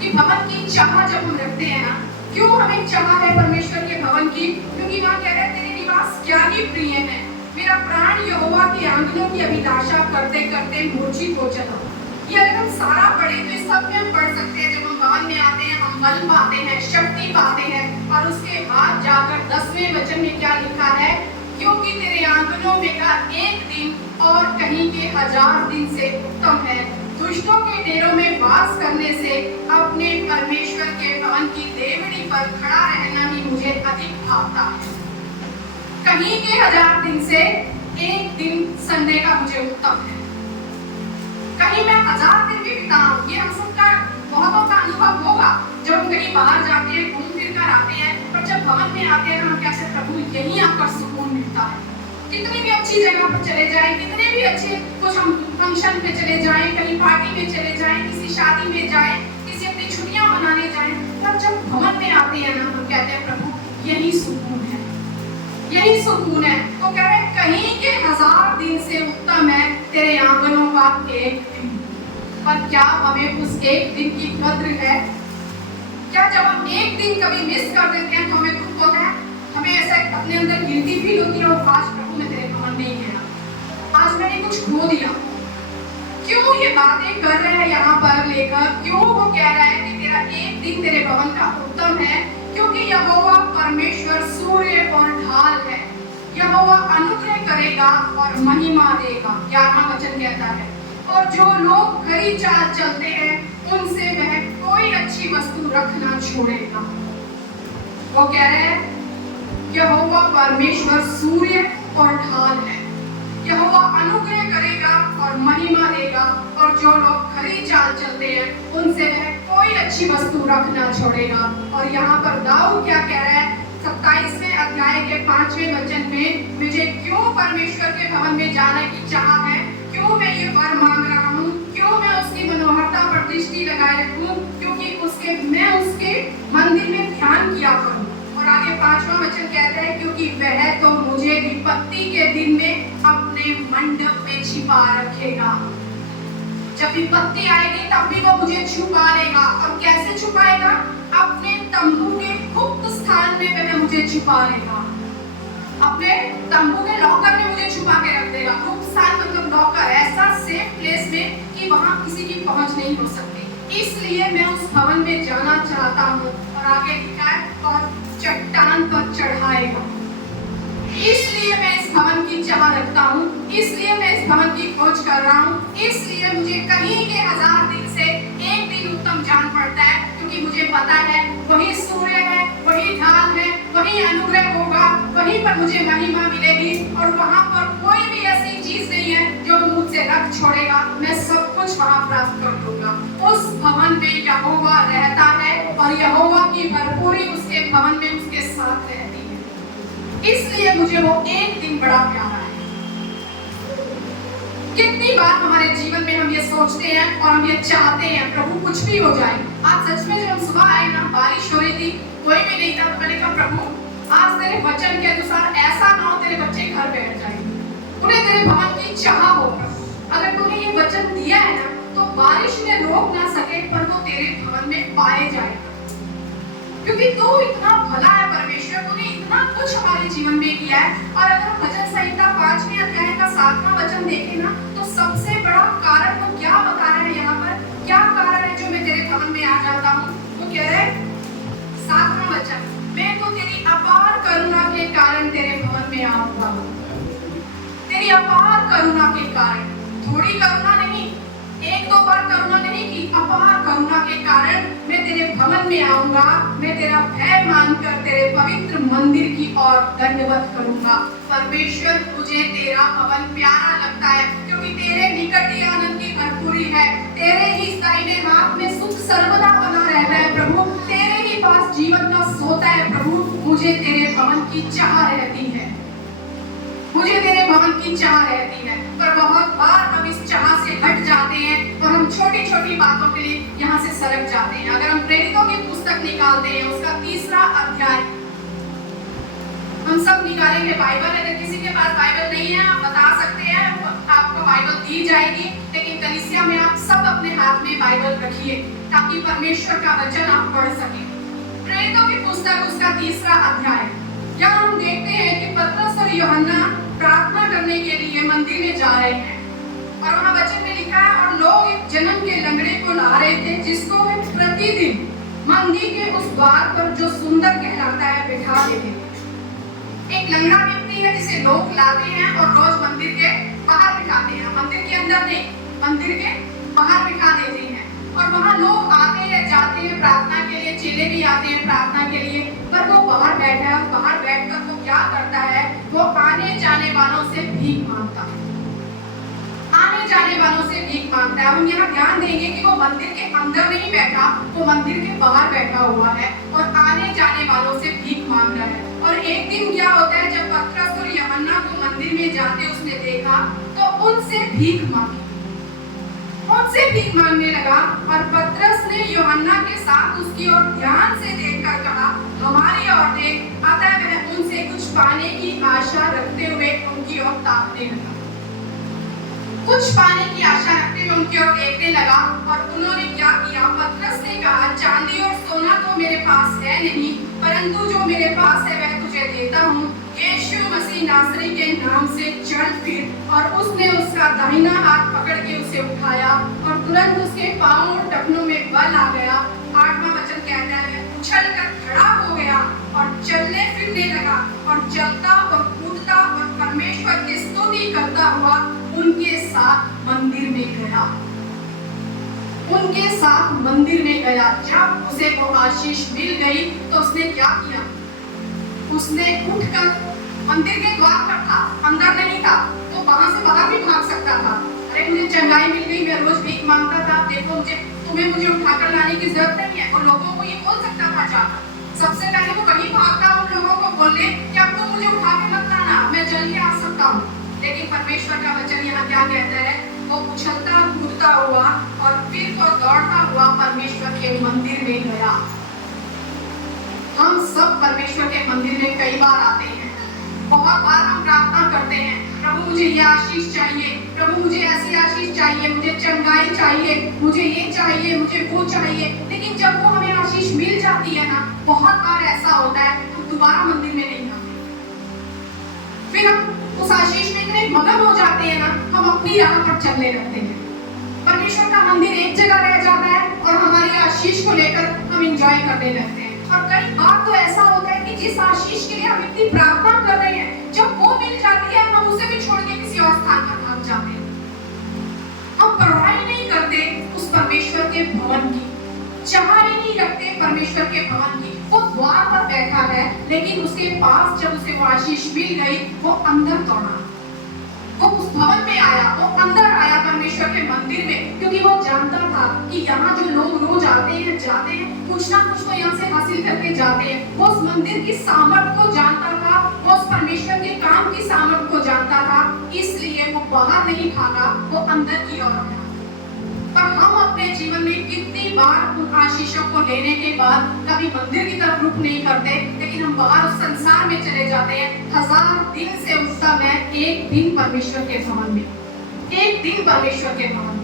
कि भवन की चाह जब हम रखते हैं ना, क्यों हमें चाह है परमेश्वर के भवन की? क्योंकि वहाँ कह रहे हैं तेरे निवास क्या ही प्रिय है, मेरा प्राण यहोवा के आंगनों की अभिलाषा करते करते मूर्छित हो चला। ये अगर हम सारा पढ़े तो इस सब में हम पढ़ सकते हैं। जब हम भवन में आते हैं हम बल पाते हैं, शक्ति पाते हैं। और उसके बाद जाकर 10वें वचन में क्या लिखा है? क्योंकि तेरे आंगनों में का एक दिन और कहीं के 1000 दिन से उत्तम है। दुष्टों के डेरों में वास करने से अपने परमेश्वर के भवन की देवड़ी पर खड़ा रहना ही मुझे अधिक भावता है। कहीं के 1000 दिन से एक दिन संडे का मुझे उत्तम है। कहीं मैं 1000 दिन भी बिताऊं, ये हम सबका बहुतों का अनुभव होगा जब हम कहीं बाहर जाते हैं, घूम फिर कर आते हैं। पर जब भवन में आते हैं हम कैसे प्रभु यहीं आकर सुकून मिलता है। कितनी भी अच्छी जगह पर चले जाएं, कितने भी अच्छे कुछ हम फंक्शन पे चले जाएं, कहीं पार्टी में चले जाएं, किसी शादी में जाएं, किसी अपनी छुट्टियां मनाने जाएं, पर जब भवन में आते हैं ना हम कहते हैं प्रभु यही सुकून है, यही सुकून है। तो कह रहे कहीं के 1000 दिन से उत्तम है तेरे आंगनों का एक दिन। पर क्या हमें उस एक दिन की कद्र है? क्या जब हम एक दिन कभी मिस कर देते हैं तो हमें दुख होता है? हमें ऐसा अपने अंदर गिल्टी फील होती है और काश प्रभु मैं तेरे आज मैंने कुछ खो दिया। क्यों ये बातें कर रहे हैं यहाँ पर लेकर? क्यों वो कह रहा है कि तेरा एक दिन तेरे भवन का उत्तम है? क्योंकि यहोवा परमेश्वर सूर्य और ढाल है। यहोवा अनुग्रह करेगा और महिमा देगा। 11वां वचन कहता है, और जो लोग खरी चाल चलते हैं उनसे वह कोई अच्छी वस्तु रख ना छोड़ेगा। वो कह रहे हैं यहोवा परमेश्वर सूर्य और ढाल है। यहोवा अनुग्रह करेगा और महिमा देगा, और जो लोग खरी चाल चलते हैं उनसे वह कोई अच्छी वस्तु रख ना छोड़ेगा। और यहाँ पर दाऊद क्या कह रहा है? 27वें अध्याय के 5वें वचन में, मुझे क्यों परमेश्वर के भवन में जाने की चाह है? क्यों मैं ये वर मांग रहा हूँ? क्यों मैं उसकी मनोहरता पर दृष्टि लगाए रखूं? क्योंकि मैं उसके मंदिर में ध्यान किया करूं। और आगे 5वां वचन कहता है, क्योंकि वह तो मुझे विपत्ति के दिन में अपने मंडप में छिपा रखेगा। जब विपत्ति आएगी तब भी वो मुझे छुपा लेगा। और कैसे छुपाएगा? अपने तंबू के गुप्त स्थान में वह मुझे छुपा लेगा। अपने तंबू के लॉकर में मुझे छुपा के रख देगा। गुप्त स्थान मतलब लॉकर, ऐसा सेफ प्लेस में कि वहां किसी की पहुंच नहीं हो सकती। इसलिए मैं उस भवन में जाना चाहता हूँ। और आगे लिखा है, और चट्टान पर चढ़ाएगा। इसलिए मैं इस भवन की चाह रखता हूँ, इसलिए मैं इस भवन की खोज कर रहा हूँ। इसलिए मुझे कहीं के 1000 दिन से एक दिन उत्तम जान पड़ता है, क्योंकि मुझे पता है वही सूर्य है, वही ढाल है, वही अनुग्रह होगा, वहीं पर मुझे महिमा मिलेगी। और वहां पर कोई भी ऐसी चीज नहीं है जो मुझसे रख छोड़ेगा। मैं सब कुछ वहां प्राप्त कर लूंगा। उस भवन में यहोवा रहता है और यहोवा की भरपूरी उसके भवन में उसके साथ रहती है। इसलिए मुझे वो एक दिन बड़ा प्यारा है। कितनी बार हमारे जीवन में हम ये सोचते हैं और हम ये चाहते हैं प्रभु कुछ भी हो जाए। आज सच में जब हम सुबह आए ना, बारिश हो रही थी, कोई भी नहीं था, मैंने कहा प्रभु आज तेरे वचन के अनुसार ऐसा ना हो तेरे बच्चे घर बैठ जाए, उन्हें तेरे भवन की चाह होगा। अगर तूने ये वचन दिया है ना तो बारिश में रोक ना सके पर वो तेरे भवन में पाए जाएगा, क्योंकि तू इतना भला है परमेश्वर, तूने इतना कुछ हमारे जीवन में किया है। और अगर हम भजन संहिता 5वें अध्याय का 7वां वचन देखें ना तो सबसे बड़ा कारण वो क्या बता रहे हैं यहाँ पर? क्या कारण है जो मैं तेरे भवन में आ जाता हूँ? वो कह रहे 7वां वचन, मैं तो तेरी अपार करुणा के कारण तेरे भवन में आऊंगा। तेरी अपार करुणा के कारण, थोड़ी करुणा नहीं, एक दो बार करुणा नहीं की, अपार करुणा के कारण मैं तेरे भवन में आऊंगा। मैं तेरा भय मानकर तेरे पवित्र मंदिर की ओर दंडवत करूंगा। परमेश्वर मुझे तेरा भवन प्यारा लगता है, क्योंकि तेरे निकट ही आनंद की भरपूरी है। तेरे ही दाहिने हाथ में सुख सर्वदा बना रहता है प्रभु। तेरे ही पास जीवन का सोता है प्रभु। मुझे तेरे भवन की चाह रहती है, मुझे तेरे भवन की चाह रहती है। पर बहुत बार हम इस चाह से हट जाते हैं और हम छोटी छोटी बातों के लिए यहाँ से सरक जाते हैं। अगर हम प्रेरितों की पुस्तक निकालते हैं, उसका 3रा अध्याय हम सब निकालेंगे। बाइबल, अगर किसी के पास बाइबल नहीं है आप बता सकते हैं, आपको बाइबल दी जाएगी। लेकिन कलीसिया में आप सब अपने हाथ में बाइबल रखिए ताकि परमेश्वर का वचन आप पढ़ सकें। प्रेरितों की पुस्तक उसका 3रा अध्याय, यहाँ हम देखते हैं कि पतरस और यूहन्ना प्रार्थना करने के लिए मंदिर में जा रहे हैं। और वहाँ वचन में लिखा है, और लोग एक जन्म के लंगड़े को ला रहे थे, जिसको वे प्रतिदिन मंदिर के उस द्वार पर जो सुंदर कहलाता है बिठा देते थे। एक लंगड़ा व्यक्ति है जिसे लोग लाते हैं और रोज मंदिर के बाहर बिठाते हैं, मंदिर के अंदर नहीं, मंदिर के बाहर बिठा देते हैं। और वहाँ लोग आते हैं जाते हैं प्रार्थना के लिए, चेले भी आते हैं प्रार्थना के लिए। पर वो बाहर बैठा है, बाहर बैठकर वो क्या करता है? वो आने जाने वालों से भीख मांगता है, आने जाने वालों से भीख मांगता है। हम यहाँ ध्यान देंगे कि वो मंदिर के अंदर नहीं बैठा, वो मंदिर के बाहर बैठा हुआ है और आने जाने वालों से भीख मांग रहा है। और एक दिन क्या होता है, जब पतरस और यूहन्ना को मंदिर में जाते उसने देखा तो उनसे भीख मांगी, उनसे भीख मांगने लगा। और पतरस ने यूहन्ना के साथ उसकी ओर ध्यान से देखकर कहा, हमारी ओर देख। अतः वह उनसे कुछ पाने की आशा रखते हुए उनकी ओर ताकने लगा, कुछ पाने की आशा रखते हुए उनकी ओर देखने लगा। और उन्होंने क्या किया? पतरस ने कहा, चांदी और सोना तो मेरे पास है नहीं, परंतु जो मेरे पास है वह तुझे देता हूँ। यीशु मसीह नासरी के नाम से चल फिर और उसने उसका दाहिना हाथ पकड़ के उसे उठाया और तुरंत उसके पांव और टखनों में बल आ गया। 8वां वचन कहता है, उछल कर खड़ा हो गया और चलने फिरने लगा और चलता और कूदता और परमेश्वर की स्तुति करता हुआ उनके साथ मंदिर में गया। उनके साथ मंदिर में गया। जब उसे वो आशीष मिल गई तो उसने क्या किया? उसने उठकर, मंदिर के द्वार पर था, अंदर नहीं था, तो वहां से बाहर भी भाग सकता था। अरे मुझे चंगाई मिल गई, मैं रोज भीख मांगता था, देखो मुझे उठाकर लाने की जरूरत नहीं है। और लोगों को ये बोल सकता था जाकर। सबसे पहले वो कहीं भागता उन लोगों को बोले कि अब तुम मुझे उठा के मत लाना, मैं जल के आ सकता हूँ। लेकिन परमेश्वर का वचन यहाँ क्या कहता है? वो उछलता कूदता हुआ और फिर वो दौड़ता हुआ परमेश्वर के मंदिर में गया। हम सब परमेश्वर के मंदिर में कई बार आते हैं। बहुत बार हम प्रार्थना करते हैं, प्रभु मुझे ये आशीष चाहिए, प्रभु मुझे ऐसी आशीष चाहिए, मुझे चंगाई चाहिए, मुझे ये चाहिए, मुझे वो चाहिए। लेकिन जब वो हमें आशीष मिल जाती है ना, बहुत बार ऐसा होता है हम दोबारा मंदिर में नहीं आते। फिर हम उस आशीष में इतने मगन हो जाते हैं ना, हम अपनी राह पर चलने लगते हैं। परमेश्वर का मंदिर एक जगह रह जाता है और हमारी आशीष को लेकर हम एंजॉय करने लगते हैं। और कई बार तो ऐसा होता है कि जिस आशीष के लिए हम इतनी प्रार्थना कर रहे हैं, जब वो मिल जाती है हम उसे भी छोड़ के किसी और स्थान पर भाग जाते हैं। हम परवाह नहीं करते उस परमेश्वर के भवन की, चाह ही नहीं रखते परमेश्वर के भवन की। वो द्वार पर बैठा है, लेकिन उसके पास जब उसे वो आशीष मिल गई, वो अंदर दौड़ा, वो उस भवन में आया, वो अंदर आया परमेश्वर के मंदिर में, क्योंकि वो जानता था कि यहाँ जो लोग रोज आते हैं जाते हैं, कुछ ना कुछ तो यहाँ से हासिल करके जाते हैं। वो उस मंदिर की सामर्थ को जानता था, वो उस परमेश्वर के काम की सामर्थ को जानता था, इसलिए वो बाहर नहीं भागा, वो अंदर की ओर आया। पर हम अपने जीवन में कितनी बार उन आशीषों को लेने के बाद कभी मंदिर की तरफ रुख नहीं करते, लेकिन हम बाहर उस संसार में चले जाते हैं। 1000 दिन से उत्तम है एक दिन परमेश्वर के भवन में, एक दिन परमेश्वर के भवन में।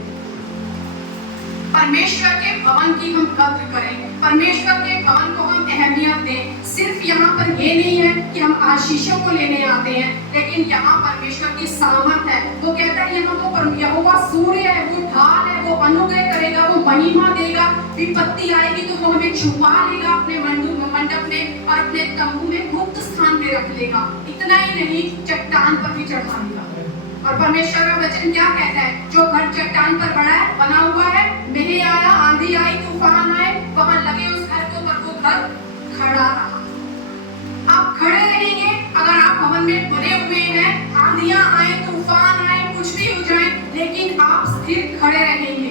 परमेश्वर के भवन की हम कद्र करें, परमेश्वर के भवन को हम अहमियत दें। सिर्फ यहाँ पर ये नहीं है कि हम आशीषों को लेने आते हैं, लेकिन यहाँ परमेश्वर की सामर्थ है। वो कहता है यहाँ वो यहोवा सूर्य है, वो ढाल है, वो अनुग्रह करेगा, वो महिमा देगा। विपत्ति आएगी तो वो हमें छुपा लेगा अपने मंडप में और अपने तंबू में गुप्त स्थान में रख लेगा। इतना ही नहीं, चट्टान पर भी चढ़ा लेगा। और परमेश्वर का वचन क्या कहता है? जो घर चट्टान पर बना हुआ है, मेघ आया, आंधी आई, तूफान आए, वहां लगे उस घर को, पर वो घर खड़ा रहा। आप खड़े रहेंगे अगर आप भवन में बने हुए हैं, आंधियां आए, तूफान आए, कुछ भी हो जाए, लेकिन आप स्थिर खड़े रहेंगे।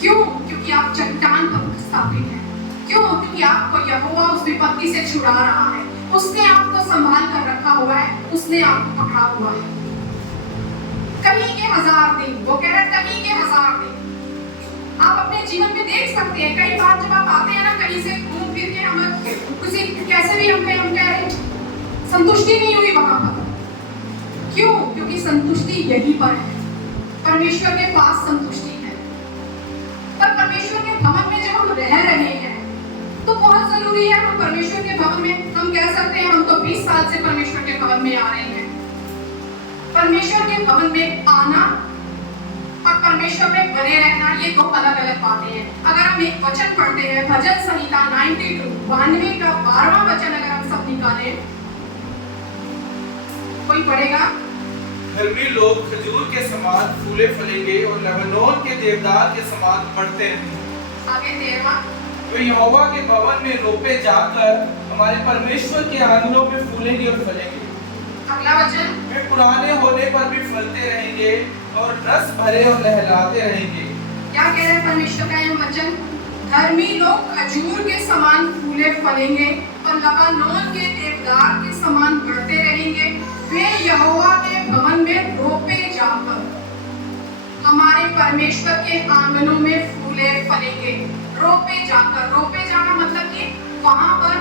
क्यों? क्योंकि आप चट्टान पर स्थापित हैं। क्यों? क्योंकि आपको यहोवा उस विपत्ति से छुड़ा रहा है, उसने आपको संभाल कर रखा हुआ है, उसने आपको पकड़ा हुआ है। कहीं के 1000 दिन, वो कह रहा है कहीं के 1000 दिन। आप अपने जीवन में देख सकते हैं, कई बार जब आप आते हैं ना कहीं से घूम फिर के, हम किसी कैसे भी हम कह रहे संतुष्टि नहीं हुई वहां पर। क्यों? क्योंकि संतुष्टि यहीं पर है, परमेश्वर के पास संतुष्टि है। पर परमेश्वर के भवन में जब हम रह रहे हैं तो बहुत जरूरी है हम परमेश्वर के भवन में, हम कह सकते हैं हम तो 20 साल से परमेश्वर के भवन में आ रहे हैं। परमेश्वर के भवन में आना और परमेश्वर में बने रहना, ये दो अलग अलग बातें हैं। अगर हम एक वचन पढ़ते हैं, भजन संहिता 92 का 12वां वचन अगर हम सब निकालें, कोई पढ़ेगा? धर्मी लोग खजूर के समान फूले फलेंगे और लेबनोन के देवदार के समान बढ़ते रहेंगे। आगे 13वां, वे यहोवा के भवन में रोपे जाकर हमारे परमेश्वर के आंगनों में फूलेंगे और फलेंगे। अगला वचन, वे पुराने होने पर भी फलते रहेंगे और रस भरे और लहलाते रहेंगे। क्या कह रहे हैं परमेश्वर का यह वचन? धर्मी लोग खजूर के समान फूले फलेंगे और लेबनोन के देवदार के समान बढ़ते रहेंगे। वे यहोवा के भवन में रोपे जाकर हमारे परमेश्वर के आंगनों में फूले फलेंगे। रोपे जाना मतलब कि वहां पर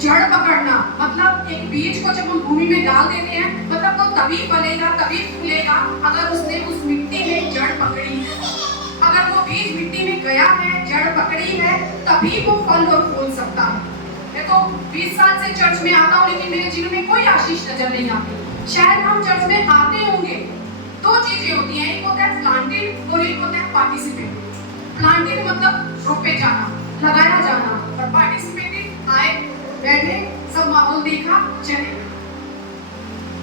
जड़ पकड़ना, मतलब एक बीज को जब हम भूमि में डाल देते हैं, मतलब वो तभी फलेगा, तभी फूलेगा अगर उसने उस मिट्टी में जड़ पकड़ी है। अगर वो बीज मिट्टी में गया है, जड़ पकड़ी है, तभी वो फल और फूल सकता है। मैं तो 20 साल से चर्च में आता हूँ, लेकिन मेरे जीवन में कोई आशीष नजर नहीं आती। शायद हम चर्च में आते होंगे, प्लांटेड और एक होता है पार्टिसिपेटेड। प्लांटेड मतलब रोपे जाना, लगाया जाना, और पार्टिसिपेटेड आए, बैठे, सब माहौल देखा, चले।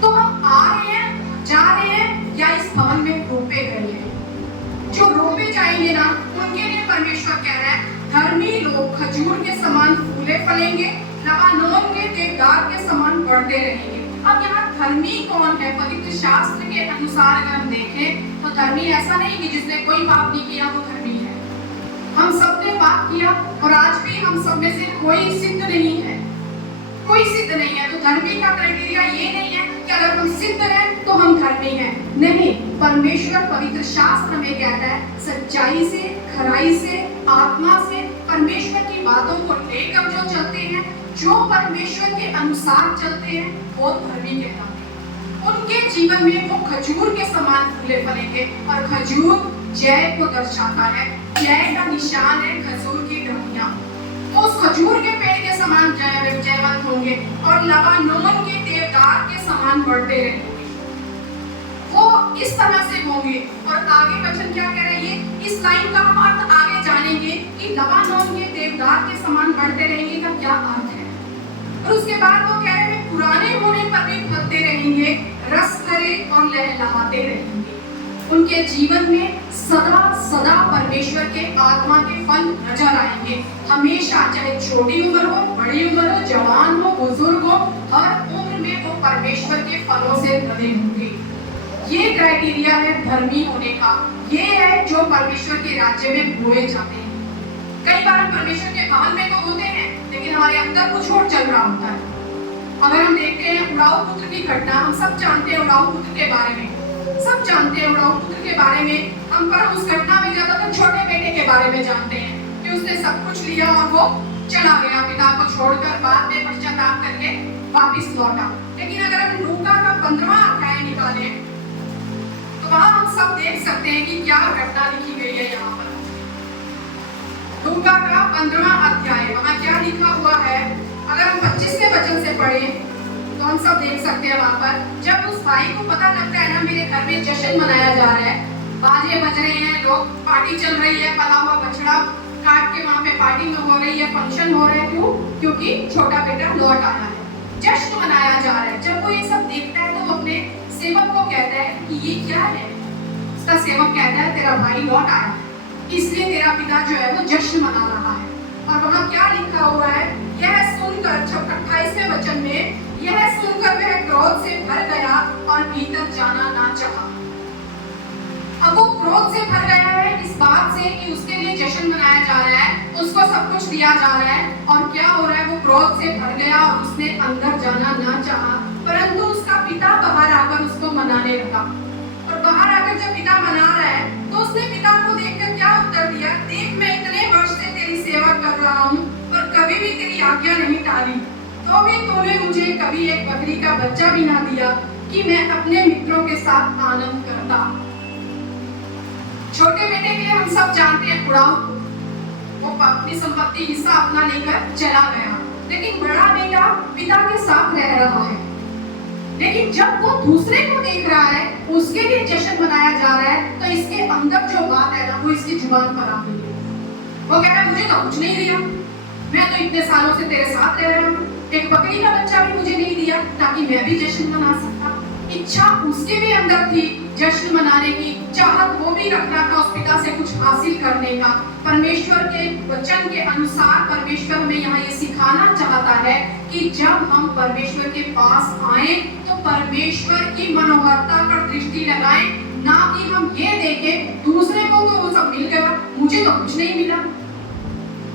तो हम आ रहे हैं, जा रहे हैं, या इस भवन में रोपे गए हैं। जो रोपे जाएंगे ना, उनके लिए परमेश्वर कह रहा है धर्मी लोग खजूर के समान फूले फलेंगे, लबानोन के देवदार के समान बढ़ते रहेंगे। अब यहाँ धर्मी कौन है? पवित्र शास्त्र के अनुसार अगर हम देखें तो धर्मी ऐसा नहीं कि जिसने कोई पाप नहीं किया वो धर्मी है। हम सब ने पाप किया और आज भी हम सब में से कोई सिद्ध नहीं है, कोई सिद्ध नहीं है। तो धर्मी का क्राइटेरिया ये नहीं है कि अगर हम सिद्ध हैं तो हम धर्मी हैं, नहीं। परमेश्वर पवित्र शास्त्र में कहता है सच्चाई से, खराई से, आत्मा से, परमेश्वर की बातों को लेकर जो चलते हैं, जो परमेश्वर के अनुसार चलते हैं, वो धर्मी कहलाते हैं। उनके जीवन में वो खजूर के समान फूले फलेंगे। और खजूर जय को दर्शाता है, जय का निशान है खजूर की डंडियां। तो उस खजूर के पेड़ के समान जयवंत होंगे और लबानोन के देवदार के समान बढ़ते रहेंगे। वो इस तरह से होंगे। और आगे वचन क्या कह रहा है? ये इस लाइन का हम अर्थ आगे जानेंगे कि लबानोन के देवदार के समान बढ़ते रहेंगे का क्या अर्थ है। और उसके बाद वो कह रहे हैं पुराने होने पर भी फलते रहेंगे, रस करे और लहलहाते रहेंगे। उनके जीवन में सदा सदा परमेश्वर के आत्मा के फल नजर आएंगे। हमेशा, चाहे छोटी उम्र हो, बड़ी उम्र हो, जवान हो, बुजुर्ग हो, हर उम्र में वो परमेश्वर के फलों से लदे होंगे। ये क्राइटेरिया है धर्मी होने का। ये है जो परमेश्वर के राज्य में बोए जाते हैं। कई बार हम परमेश्वर के भवन में तो होते हैं, लेकिन हमारे अंदर कुछ और चल रहा होता है। अगर हम देखते हैं उड़ाऊ पुत्र की घटना, हम सब जानते हैं उड़ाऊ पुत्र के बारे में, सब जानते हैं उड़ाऊ पुत्र के बारे में। हम पर उस घटना में ज्यादातर छोटे बेटे के बारे में जानते हैं कि उसने सब कुछ लिया और वो चला गया पिता को छोड़कर, बाद में पश्चाताप करके वापिस लौटा। लेकिन अगर हम लूका का 15वां अध्याय निकालें तो वहां हम सब देख सकते हैं कि क्या घटना लिखी गई है। यहाँ पर लूका का 15वां अध्याय, वहां क्या लिखा हुआ है? अगर हम 25वें वचन से पढ़ें तो हम सब देख सकते हैं वहां पर, जब उस भाई को पता लगता है ना मेरे घर में जश्न मनाया जा रहा है, बाजे बज रहे हैं, लोग पार्टी चल रही है, पला हुआ बछड़ा काट के वहां पे पार्टी में हो रही है, फंक्शन हो रहे हैं। क्यों? क्योंकि छोटा बेटा लौट आया है, जश्न मनाया जा रहा है। जब वो ये सब देखता है तो वो अपने सेवक को कहता है कि ये क्या है? उसका सेवक कहता है तेरा भाई लौट आया है, इसलिए तेरा पिता जो है वो जश्न मना रहा है। और वहां क्या लिखा हुआ है? यह सुनकर, 28वें वचन में, यह सुनकर वह क्रोध से भर गया और भीतर जाना ना चाहा। अब वो क्रोध से भर गया है इस बात से कि उसके लिए जश्न मनाया जा रहा है, उसको सब कुछ दिया जा रहा है, और क्या हो रहा है? वो क्रोध से भर गया और उसने अंदर जाना ना चाहा। परंतु उसका पिता बाहर आकर उसको मनाने लगा। और बाहर आकर जब पिता मना रहा है तो उसने पिता को देखकर क्या उत्तर दिया? देख, मैं इतने वर्ष से तेरी सेवा कर रहा हूँ और कभी भी तेरी आज्ञा नहीं टाली, तो भी तूने मुझे कभी एक बकरी का बच्चा भी ना दिया कि मैं अपने मित्रों के साथ आनंद करता। छोटे बेटे के लिए हम सब जानते हैं उड़ाऊ, वो अपनी संपत्ति हिस्सा अपना लेकर चला गया, लेकिन बड़ा बेटा पिता के साथ रह रहा है। लेकिन जब वो दूसरे को देख रहा है, उसके लिए जश्न मनाया जा रहा है, तो इसके अंदर जो बात है ना वो इसकी जुबान पर आ गई। वो कह रहा है मुझे तो कुछ नहीं दिया, मैं तो इतने सालों से तेरे साथ रह रहा हूँ, एक बकरी का बच्चा भी मुझे नहीं दिया ताकि मैं भी जश्न मना सकता। इच्छा उसके भी अंदर थी जश्न मनाने की, चाहत वो भी रख रहा था उस पिता से कुछ हासिल करने का। परमेश्वर के वचन के अनुसार परमेश्वर हमें यहाँ ये सिखाना चाहता है कि जब हम परमेश्वर के पास आए तो परमेश्वर की मनोहरता पर दृष्टि लगाएं, ना कि हम ये देखें दूसरे को तो वो सब मिल गया, मुझे तो कुछ नहीं मिला,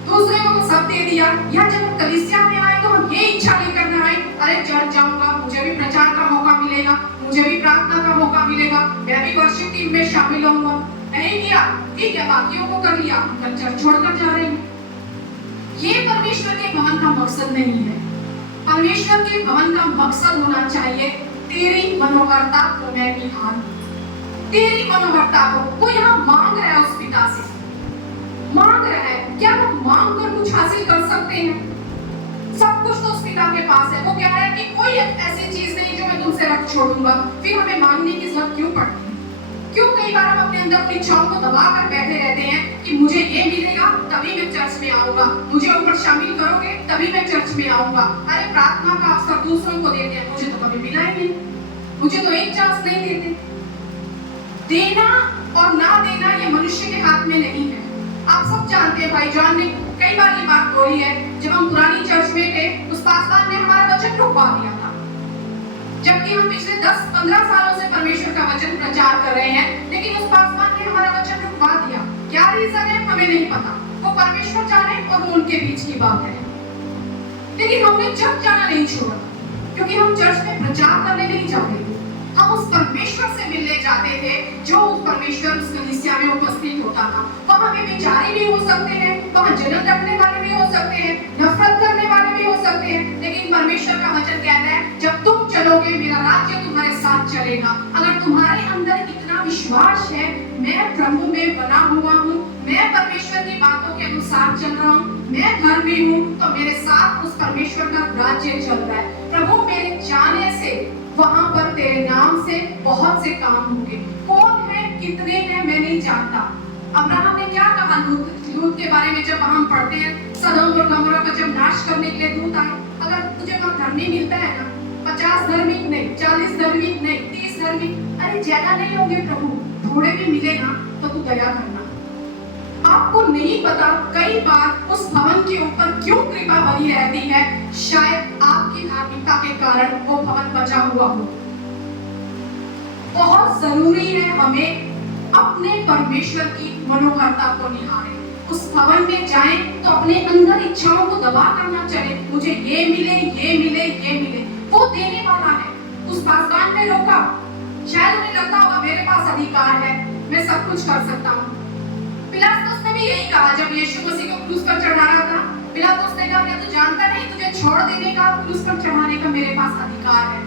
दूसरे को तो सब दे दिया। या जब हम कलीसिया में आए तो हम ये इच्छा लेकर ना आए, अरे चर्च जाऊंगा, मुझे भी प्रचार का मौका मिलेगा, मुझे भी प्रार्थना का मौका मिलेगा, मैं भी वर्शिप टीम में शामिल होऊंगा। नहीं किया, ठीक है, बाकियों को कर लिया, हम चर्च छोड़कर जा रहे हैं। ये परमेश्वर के भवन का मकसद नहीं है। परमेश्वर के भवन का मकसद होना चाहिए तेरी मनोहरता को मैं निहारूं, तेरी मनोहरता को। वो यहाँ मांग रहा है उस पिता से, मांग रहा है। क्या हम मांग कर कुछ हासिल कर सकते हैं? सब कुछ तो उस पिता के पास है। वो कह रहा है कि कोई ऐसी चीज नहीं जो मैं तुमसे रख छोड़ूंगा। फिर हमें मांगने की जरूरत क्यों पड़ती है? क्यों कई बार हम अपने अंदर अपनी इच्छाओं को दबा कर बैठे रहते हैं कि मुझे ये मिलेगा तभी मैं चर्च में आऊंगा, मुझे ऊपर शामिल करोगे तभी मैं चर्च में आऊंगा। अरे प्रार्थना का अवसर दूसरों को देते हैं, मुझे तो कभी मिला ही नहीं, मुझे तो एक चांस नहीं देते। देना और ना देना ये मनुष्य के हाथ में नहीं है। आप सब जानते हैं भाई जॉन ने कई बार ये बात बोली है, जब हम पुरानी चर्च में थे उस पासवान ने हमारा वचन रुकवा दिया था, जबकि हम पिछले 10-15 सालों से परमेश्वर का वचन प्रचार कर रहे हैं, लेकिन उस पासवान ने हमारा वचन रुकवा दिया। क्या रीजन है हमें नहीं पता, वो परमेश्वर जाने और वो उनके बीच की बात है। लेकिन हमने चर्च जाना नहीं छोड़ा, क्योंकि हम चर्च में प्रचार करने नहीं जाते, हम उस परमेश्वर से मिलने जाते थे जो उस परमेश्वर उस कलीसिया में उपस्थित होता था। वहाँ पे विचारी भी हो सकते हैं, वहाँ जलन रखने वाले भी हो सकते हैं, नफरत करने वाले भी हो सकते हैं, लेकिन परमेश्वर का वचन कहता है जब तुम चलोगे मेरा राज्य तुम्हारे साथ चलेगा। अगर तुम्हारे अंदर इतना विश्वास है मैं प्रभु में बना हुआ हूँ, मैं परमेश्वर की बातों के अनुसार चल रहा हूँ, मैं धर्मी हूँ, तो मेरे साथ उस परमेश्वर का राज्य चल रहा है। प्रभु मेरे जाने से वहां पर तेरे नाम से बहुत से काम होंगे। कौन है कितने हैं मैं नहीं जानता। अब्राहम ने क्या कहा लूत के बारे में, जब हम पढ़ते हैं सदोम और गमोरा का जब नाश करने के लिए दूत आए, अगर तुझे वहां धर्मी मिलता है ना, 50 धर्मी नहीं, 40 धर्मी नहीं, 30 धर्मी, अरे ज्यादा नहीं होंगे प्रभु, थोड़े भी मिले ना तो तू दया करना। आपको नहीं पता कई बार उस भवन के ऊपर क्यों कृपा बनी रहती है, शायद आपकी धार्मिकता के कारण वो भवन बचा हुआ हो। बहुत जरूरी है हमें अपने परमेश्वर की मनोहरता को निहारें। उस भवन में जाएं तो अपने अंदर इच्छाओं को दबा कर ना चले, मुझे ये मिले ये मिले ये मिले। वो देने वाला है। उस पासवान ने रोका, शायद उन्हें लगता होगा मेरे पास अधिकार है, मैं सब कुछ कर सकता हूँ। पिलातुस ने भी यही कहा जब यीशु मसीह को क्रूस पर चढ़ा रहा था। पिलातुस ने कहा क्या तू जानता नहीं तुझे छोड़ देने का, क्रूस पर चढ़ाने का मेरे पास अधिकार है।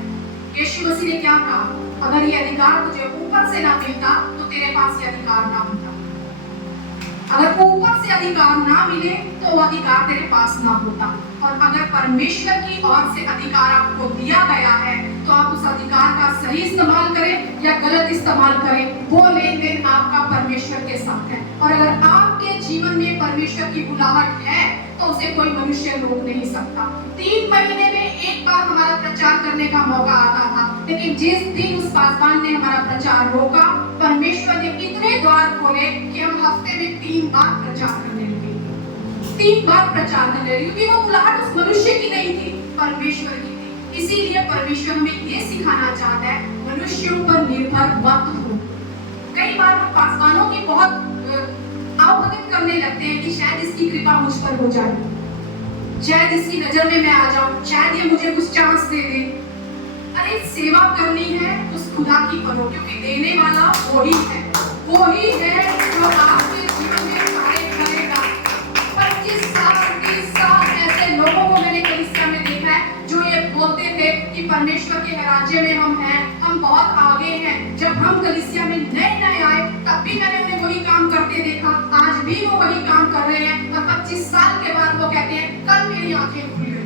यीशु मसीह ने क्या कहा, अगर ये अधिकार तुझे ऊपर से ना मिलता तो तेरे पास ये अधिकार ना होता। अगर ऊपर से अधिकार ना मिले तो वो अधिकार तेरे पास ना होता। और अगर परमेश्वर की ओर से अधिकार आपको दिया गया है तो आप उस अधिकार का सही इस्तेमाल करें या गलत इस्तेमाल करें, वो लेन देन आपका परमेश्वर के साथ है। और अगर आपके जीवन में परमेश्वर की बुलाहट है तो उसे कोई मनुष्य रोक नहीं सकता। 3 महीने में एक बार हमारा प्रचार करने का मौका आता था, लेकिन जिस दिन उस पासवान ने हमारा प्रचार रोका, परमेश्वर ने इतने द्वार खोले कि हम हफ्ते में 3 बार प्रचार करने लगे। 3 बार प्रचार करने लगे, क्योंकि वो बुलाहट उस मनुष्य की नहीं थी, परमेश्वर की थी। इसीलिए परमेश्वर हमें ये सिखाना चाहता है, मनुष्यों पर निर्भर मत हो। कई बार हम पासवानों की बहुत आवभगत करने लगते हैं कि शायद इसकी कृपा मुझ पर हो जाए, शायद इसकी नजर में मैं आ जाऊं, शायद ये मुझे कुछ चांस दे दे। अरे सेवा करनी है उस खुदा की करो, क्योंकि देने वाला वही है जो आपके जीवन में कार्य करेगा। 25 साल 30 साल ऐसे लोगों को मैंने कलीसिया में देखा है जो ये बोलते थे कि परमेश्वर के राज्य में हम हैं, हम बहुत आगे हैं। जब हम कलीसिया में नए आए तब भी मैंने उन्हें वही काम करते देखा, आज भी वो वही काम कर रहे हैं। और 25 साल के बाद वो कहते हैं कल मेरी आंखें खुल गई,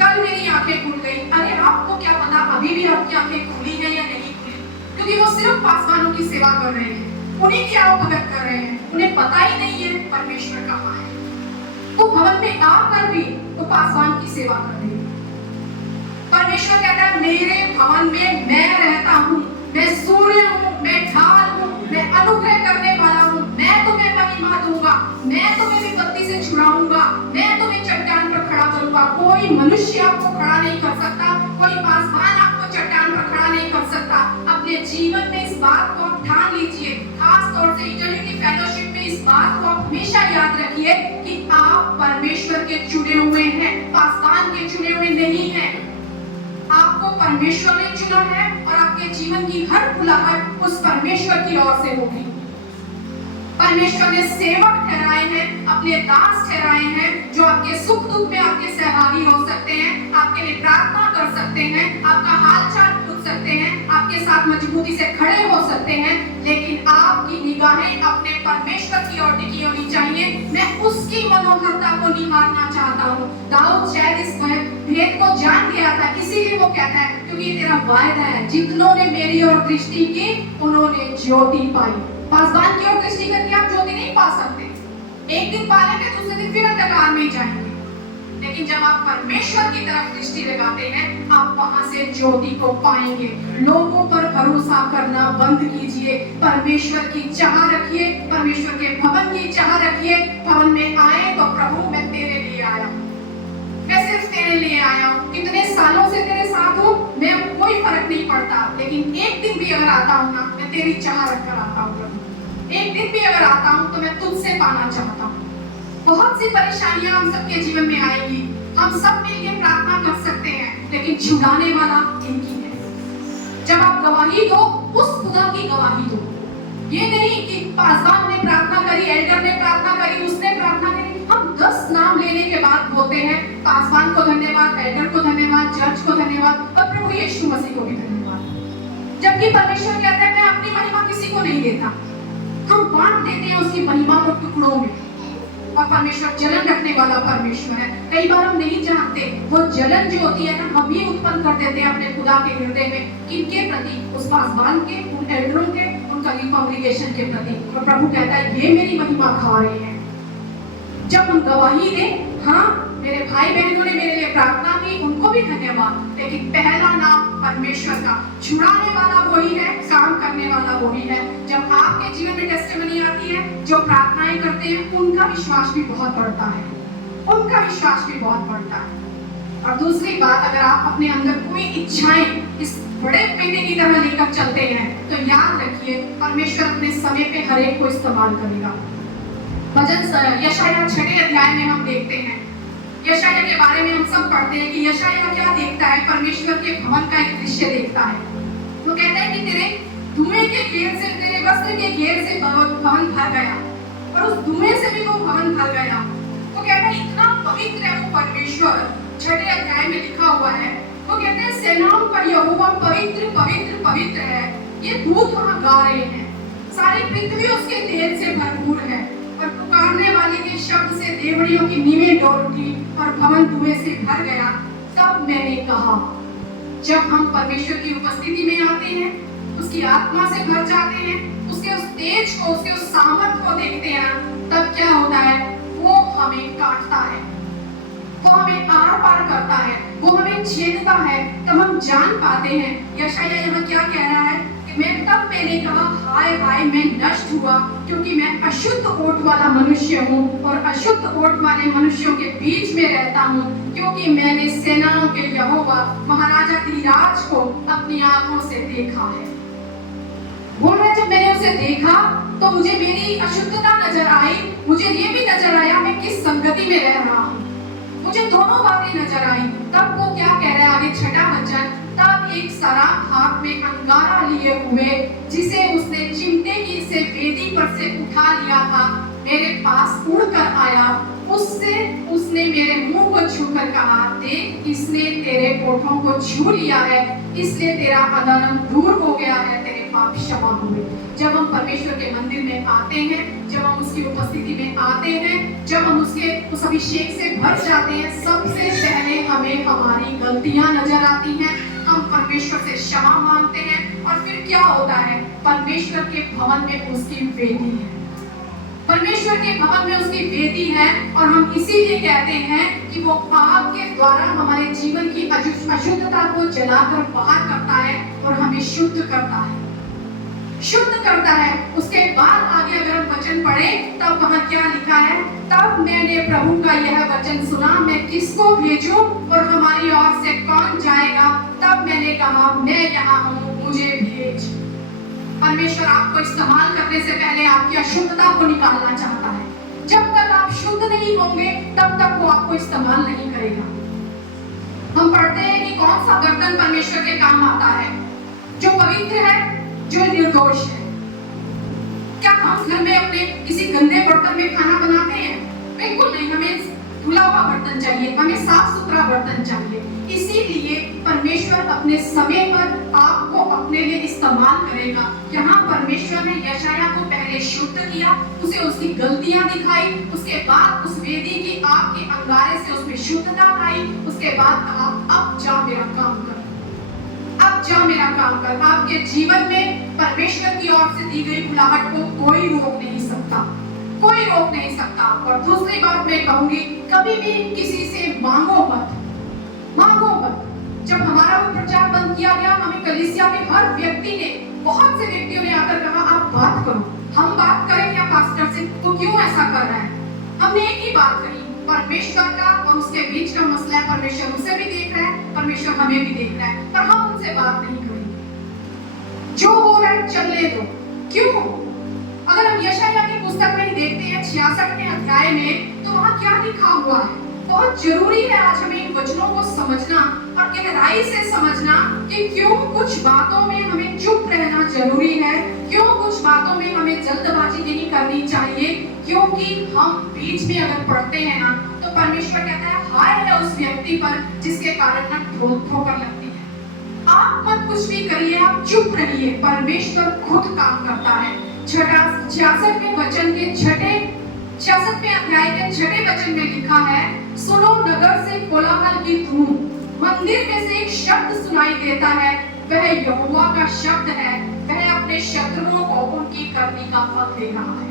कल मेरी आंखें खुल गई। अरे आपको क्या पता अभी भी आपकी आंखें खुली हैं या नहीं खुली, क्योंकि वो सिर्फ पासवानों की सेवा कर रहे हैं, उन्हीं की आवभगत कर रहे हैं, उन्हें पता ही नहीं है परमेश्वर कहाँ है। वो भवन में आकर भी वो पासवान की सेवा कर रहे हैं। परमेश्वर कहता है मेरे भवन में मैं रहता हूँ, मैं सूर्य हूँ, मैं ढाल हूँ, मैं अनुग्रह करने वाला हूँ, मैं तुम्हें महिमा दूंगा, मैं तुम्हें विपत्ति से छुड़ाऊंगा, मैं तुम्हें चट्टान पर खड़ा करूंगा। कोई मनुष्य आपको खड़ा नहीं कर सकता, कोई पासवान आपको चट्टान पर खड़ा नहीं कर सकता। अपने जीवन में इस बात को आप ठान लीजिए, खास तौर से इटर्निटी फेलोशिप में इस बात को आप हमेशा याद रखिए कि आप परमेश्वर के चुने हुए हैं, पासवान के चुने हुए नहीं हैं। आपको परमेश्वर ने चुना है और आपके जीवन की हर बुलाहट उस परमेश्वर की ओर से होगी। परमेश्वर ने सेवक ठहराए हैं, अपने दास ठहराए हैं, जो आपके सुख दुख में आपके सहभागी हो सकते हैं, आपके लिए प्रार्थना कर सकते हैं, आपका हाल चाल पूछ उठ सकते हैं, आपके साथ मजबूती से खड़े हो सकते हैं, लेकिन आपकी निगाहें अपने परमेश्वर की ओर टिकी होनी चाहिए। मैं उसकी मनोहरता को निहारना चाहता हूँ। दाऊद शायद इस भेद को जान गया था, इसीलिए वो कहता है क्योंकि ये तेरा वायदा है, जितनों ने मेरी ओर दृष्टि की उन्होंने ज्योति पाई। पासवान की ओर दृष्टि करके आप ज्योति नहीं पा सकते। एक दिन पालेंगे, दूसरे दिन फिर अंधकार में जाएंगे। लेकिन जब आप परमेश्वर की तरफ दृष्टि लगाते हैं, आप वहां से ज्योति को पाएंगे। लोगों पर भरोसा करना बंद कीजिए, परमेश्वर की चाह रखिए, परमेश्वर के भवन की चाह रखिए। भवन में आए तो प्रभु मैं तेरे लिए आया हूँ, मैं सिर्फ तेरे लिए आया हूँ, कितने सालों से तेरे साथ हूँ, मैं कोई फर्क नहीं पड़ता, लेकिन एक दिन भी अगर आता हूँ ना, मैं तेरी चाह रखकर आता हूँ प्रभु। एक दिन भी अगर आता हूँ तो मैं तुझसे पाना चाहता हूँ। बहुत सी परेशानियां हम सबके जीवन में आएगी, हम सब मिलकर प्रार्थना कर सकते हैं, लेकिन छुड़ाने वाला एक ही है। जब आप गवाही दो, उस खुदा की गवाही दो। ये नहीं कि पासवान ने प्रार्थना करी, एल्डर ने प्रार्थना करी, उसने प्रार्थना करी। हम 10 नाम लेने के बाद बोलते हैं पासवान को धन्यवाद, एल्डर को धन्यवाद, चर्च को धन्यवाद और प्रभु यीशु मसीह को भी धन्यवाद। जबकि परमेश्वर कहता है मैं अपनी महिमा किसी को नहीं देता। हम बांट देते हैं उसकी महिमा को टुकड़ों में, और परमेश्वर जलन रखने वाला परमेश्वर है। कई बार हम नहीं जानते वो जलन जो होती है ना, हम ही उत्पन्न कर देते हैं अपने खुदा के हृदय में। किनके प्रति? उस पासवान के, उन एल्डरों के, उन कांग्रीगेशन के प्रति। और प्रभु कहता है ये मेरी महिमा खा रहे हैं। जब हम गवाही दें, हाँ मेरे भाई बहनों ने मेरे लिए प्रार्थना की, उनको भी धन्यवाद, लेकिन पहला नाम परमेश्वर का। छुड़ाने वाला वही है, काम करने वाला वही है। जब आपके जीवन में टेस्टिमनी आती है, जो प्रार्थनाएं करते हैं उनका विश्वास भी बहुत बढ़ता है, उनका विश्वास भी बहुत बढ़ता है। और दूसरी बात, अगर आप अपने अंदर कोई इच्छाएं इस बड़े पेड़े की तरह लेकर चलते हैं, तो याद रखिए परमेश्वर अपने समय पे हर एक को इस्तेमाल करेगा। भजन यशायाह 6 अध्याय में हम देखते हैं, यशायाह के बारे में हम सब पढ़ते हैं कि यशायाह क्या देखता है, परमेश्वर के भवन का एक दृश्य देखता है। वो कहता है कि तेरे धुएं के घेर से, तेरे वस्त्र के घेर से भवन भर गया, और उस धुएं से भी वो भवन भर गया। वो कहता है इतना पवित्र है वो परमेश्वर। 6 अध्याय में लिखा हुआ है, वो कहते हैं सेनाओं का यहोवा पवित्र पवित्र पवित्र है। ये दूत वहां गा रहे हैं, सारी पृथ्वी उसके तेज से भरपूर है, और पुकारने वाले के शब्द से देवड़ियों की नींवें डोल उठी और भवन धुएं से भर गया। तब मैंने कहा, जब हम परमेश्वर की उपस्थिति में आते हैं, उसकी आत्मा से भर जाते हैं, उसके उस तेज को, उसके उस सामर्थ को देखते हैं, तब क्या होता है? वो हमें काटता है, वो हमें आर पार करता है, वो हमें छेदता है, तब हम जान पाते हैं। यशायाह यहाँ क्या कह रहा है कि मैंने कहा हाय हाय मैं नष्ट हुआ, क्योंकि मैं अशुद्ध ओठ वाला मनुष्य हूँ और अशुद्ध ओठ वाले मनुष्यों के बीच में रहता हूँ, क्योंकि मैंने सेनाओं के यहोवा महाराजा धीराज को अपनी आंखों से देखा है। बोल रहे जब मैंने उसे देखा तो मुझे मेरी अशुद्धता नजर आई, मुझे ये भी नजर आया मैं किस संगति में रह रहा हूँ, मुझे दोनों बातें नजर आई। तब वो क्या कह रहा है आगे 6वां वचन, तब एक सराफ हाथ में अंगारा लिए हुए, जिसे उसने चिमटे की से वेदी पर से उठा लिया था, मेरे पास उड़कर आया। उसने मेरे मुंह को छूकर कहा, देख इसने तेरे होठों को छू लिया है, इसलिए तेरा अधर्म दूर हो गया है, तेरे पाप क्षमा हुए। जब हम परमेश्वर के मंदिर में आते हैं, जब हम उसकी उपस्थिति में आते हैं, जब हम उसके उस अभिषेक से भर जाते हैं, सबसे पहले हमें हमारी गलतियां नजर आती हैं, हम परमेश्वर से क्षमा मांगते हैं, और फिर क्या होता है? परमेश्वर के भवन में उसकी वेदी है, परमेश्वर के भवन में उसकी वेदी है, और हम इसीलिए कहते हैं कि वो आग के द्वारा हमारे जीवन की अशुद्धता को जलाकर बाहर करता है और हमें शुद्ध करता है, शुद्ध करता है। उसके बाद आगे अगर हम वचन पढ़ें, तब वहां क्या लिखा है? तब मैंने प्रभु का यह वचन सुना, मैं किसको भेजूं और हमारी ओर से कौन जाएगा? तब मैंने कहा, मैं यहाँ हूँ, मुझे भेज। परमेश्वर आपको इस्तेमाल करने से पहले आपकी अशुद्धता को निकालना चाहता है। जब तक आप शुद्ध नहीं होंगे, तब तक वो आपको इस्तेमाल नहीं करेगा। हम पढ़ते हैं कि कौन सा बर्तन परमेश्वर के काम आता है? जो पवित्र है, जो निर्दोष है। क्या हम घर में अपने किसी गंदे बर्तन में खाना बनाते हैं? बिल्कुल नहीं। हमें धुला हुआ बर्तन चाहिए, हमें साफ सुथरा बर्तन चाहिए। इसीलिए परमेश्वर अपने समय पर आपको अपने लिए इस्तेमाल करेगा। यहाँ परमेश्वर ने यशायाह को पहले शुद्ध किया, उसे उसकी गलतियां दिखाई, उसके बाद उस वेदी की आग के अंगारे से उसमें शुद्धता आई, उसके बाद कहा अब जा मेरा काम कर, अब जा मेरा काम कर। आपके जीवन में परमेश्वर की ओर से दी गई बुलाहट को कोई रोक नहीं सकता, कोई रोक नहीं सकता। और दूसरी बात मैं कहूंगी, कभी भी किसी से मांगो मत, मांगो मत। जब हमारा वो प्रचार बंद किया गया, हमें कलीसिया के हर व्यक्ति ने, बहुत से व्यक्तियों ने आकर कहा आप बात करो, हम बात करें क्या पास्टर से, तो क्यों ऐसा कर रहा है। हमने एक ही बात कही, परमेश्वर का और उसके बीच का मसला है, परमेश्वर उसे भी देख रहा है, परमेश्वर हमें भी देख रहा है, पर हम उनसे बात नहीं करेंगे। जो हो रहा है चलने दो। क्यों? अगर हम यशायाह की पुस्तक में ही देखते हैं 66वें अध्याय में, तो वहां क्या लिखा हुआ है। बहुत जरूरी है आज हमें इन वचनों को समझना और गहराई से समझना कि क्यों कुछ बातों में हमें चुप रहना जरूरी है, क्यों कुछ बातों में हमें जल्दबाजी नहीं करनी चाहिए। क्योंकि हम बीच में अगर पढ़ते हैं ना, तो परमेश्वर कहता है हाय है उस व्यक्ति पर जिसके कारण ना ठोकर लगती है। आप मत कुछ भी करिए, आप चुप रहिए, परमेश्वर खुद काम करता है। 66वें वचन के 66वें अध्याय के 6 वचन में लिखा है, सुनो नगर से कोलाहल की धूम, मंदिर में से एक शब्द सुनाई देता है, वह यहोवा का शब्द है, वह अपने शत्रुओं को उनकी करनी का फल दे रहा है।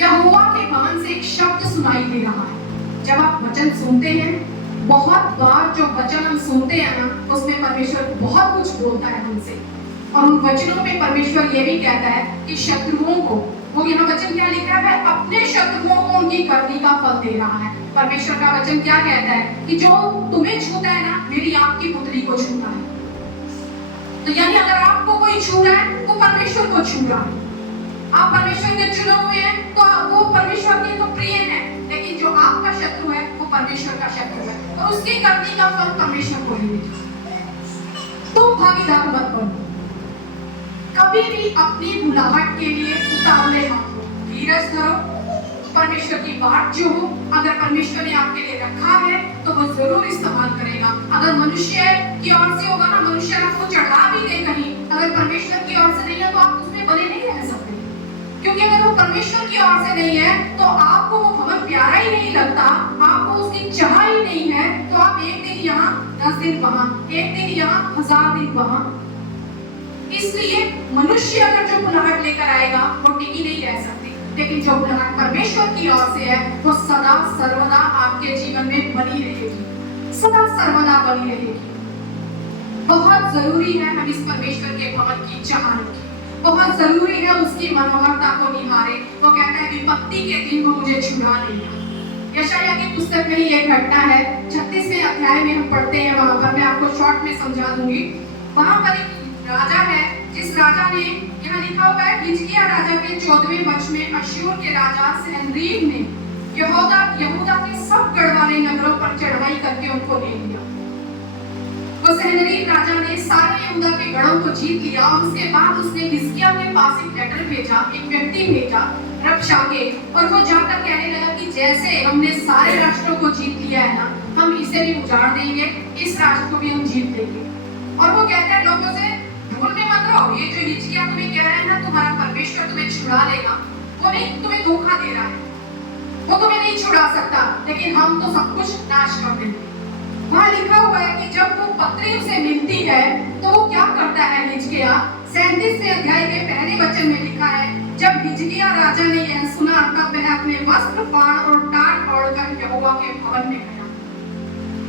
यहोवा के भवन से एक शब्द सुनाई दे रहा है। जब आप वचन सुनते हैं, बहुत बार जो वचन हम सुनते हैं ना, उसमें परमेश्वर बहुत कुछ बोलता है हमसे, और उन वचनों में परमेश्वर ये भी कहता है कि शत्रुओं को, वो यहाँ वचन क्या लिखा है, अपने शत्रुओं को उनकी करनी का फल दे रहा है। परमेश्वर का वचन क्या कहता है कि जो तुम्हें छूता है ना, मेरी आपकी पुतली को छूता है। तो यानी अगर आपको कोई छू रहा है, तो परमेश्वर को छू रहा है। आप परमेश्वर के चुने हुए हैं, तो वो परमेश्वर के तो प्रिय है, लेकिन जो आपका शत्रु है, वो परमेश्वर का शत्रु है, और उसकी करनी का फल परमेश्वर को मिलेगा। तुम भागीदार मत बनो। कभी भी अपनी बुलाहट के लिए उतावले मत हो, धीरज धरो। परमेश्वर की बात जो हो, अगर परमेश्वर ने आपके लिए रखा है, तो वो जरूर इस्तेमाल करेगा। अगर मनुष्य की ओर से होगा ना, मनुष्य आपको चढ़ा भी दे कहीं, अगर परमेश्वर की ओर से नहीं है, तो आप उसमें बने नहीं रह सकते। क्योंकि अगर वो परमेश्वर की ओर से नहीं है, तो आपको वो भवन प्यारा ही नहीं लगता, आपको उसकी चाह ही नहीं है, तो आप एक दिन यहाँ 10 दिन वहां, एक दिन यहाँ 1000 दिन वहां। इसलिए मनुष्य अगर जो बुलाहट लेकर आएगा, वो टिकी नहीं रह सकती, लेकिन जो बुलाहट परमेश्वर की ओर से है, वो सदा सर्वदा आपके जीवन में बनी रहेगी, सदा सर्वदा बनी रहेगी। बहुत जरूरी है हम इस परमेश्वर के भवन की चाह रखें, बहुत जरूरी है उसकी मनोहरता को निहारे। वो कहता है विपत्ति के दिन वो मुझे छुड़ा लेगा। यशायाह की पुस्तक में ही एक घटना है, 36वें अध्याय में हम पढ़ते हैं, वहां पर मैं आपको शॉर्ट में समझा दूंगी। वहां पर एक राजा है, जिस राजा ने, यहाँ लिखा हुआ है, हिजकिय्याह राजा के 14वें वर्ष में अश्शूर के राजा सनहेरीब ने यहूदा के सब गढ़ वाले नगरों पर चढ़ाई करके उनको ले लिया। वो सनहेरीब राजा ने सारे यहूदा के गढ़ों को जीत लिया, और उसके बाद उसने हिजकिय्याह के पास एक लेटर भेजा, एक व्यक्ति भेजा रबशाके, और वो जाकर कहने लगा कि जैसे हमने सारे राष्ट्रों को जीत लिया है ना, हम इसे भी उजाड़ देंगे, इस राष्ट्र को भी हम जीत लेंगे। और वो कहता है लोगों से भूल में मत रहो, ये जो हिजकिय्याह तुम्हें कह रहा है ना, तुम्हारा परमेश्वर तुम्हें छुड़ा लेगा, वो नहीं, तुम्हें धोखा दे रहा है, वो तुम्हें नहीं छुड़ा सकता, लेकिन हम तो सब कुछ नाश कर देंगे। वहाँ लिखा हुआ है कि जब वो पत्री उसे मिलती है, तो वो क्या करता है हिजकिय्याह, 37वें अध्याय के पहले वचन में लिखा है, जब हिजकिय्याह राजा ने यह सुना, तब वह अपने वस्त्र फाड़ और टाट ओढ़कर यहोवा के भवन में गया।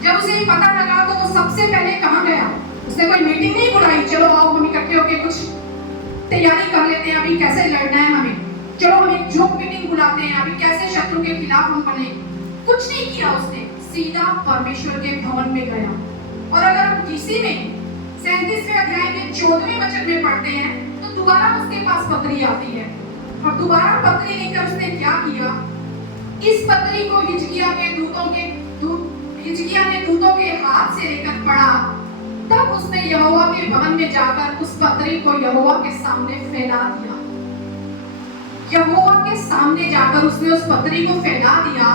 जब उसे पता लगा, तो वो सबसे पहले कहाँ गया, उसने कोई मीटिंग नहीं बुलाई, चलो आओ हम इकट्ठे होकर कुछ तैयारी कर लेते हैं, अभी कैसे लड़ना है हमें, चलो हम एक जोक मीटिंग बुलाते हैं, अभी कैसे शत्रु के खिलाफ हम बने। कुछ नहीं किया उसने, सीधा परमेश्वर के भवन में गया। और अगर हम इसी में 37वें अध्याय के 14वें वचन में पढ़ते हैं, तो दोबारा उसके पास पत्री आती है, और दोबारा पत्री लेकर उसने क्या किया, इस पत्री को हिजकिय्याह ने दूतों के हाथ से लेकर पढ़ा। तब उसने यहोवा के भवन में जाकर उस पत्री को यहोवा के सामने फैला दिया। यहोवा के सामने जाकर उसने उस पत्री को फैला दिया,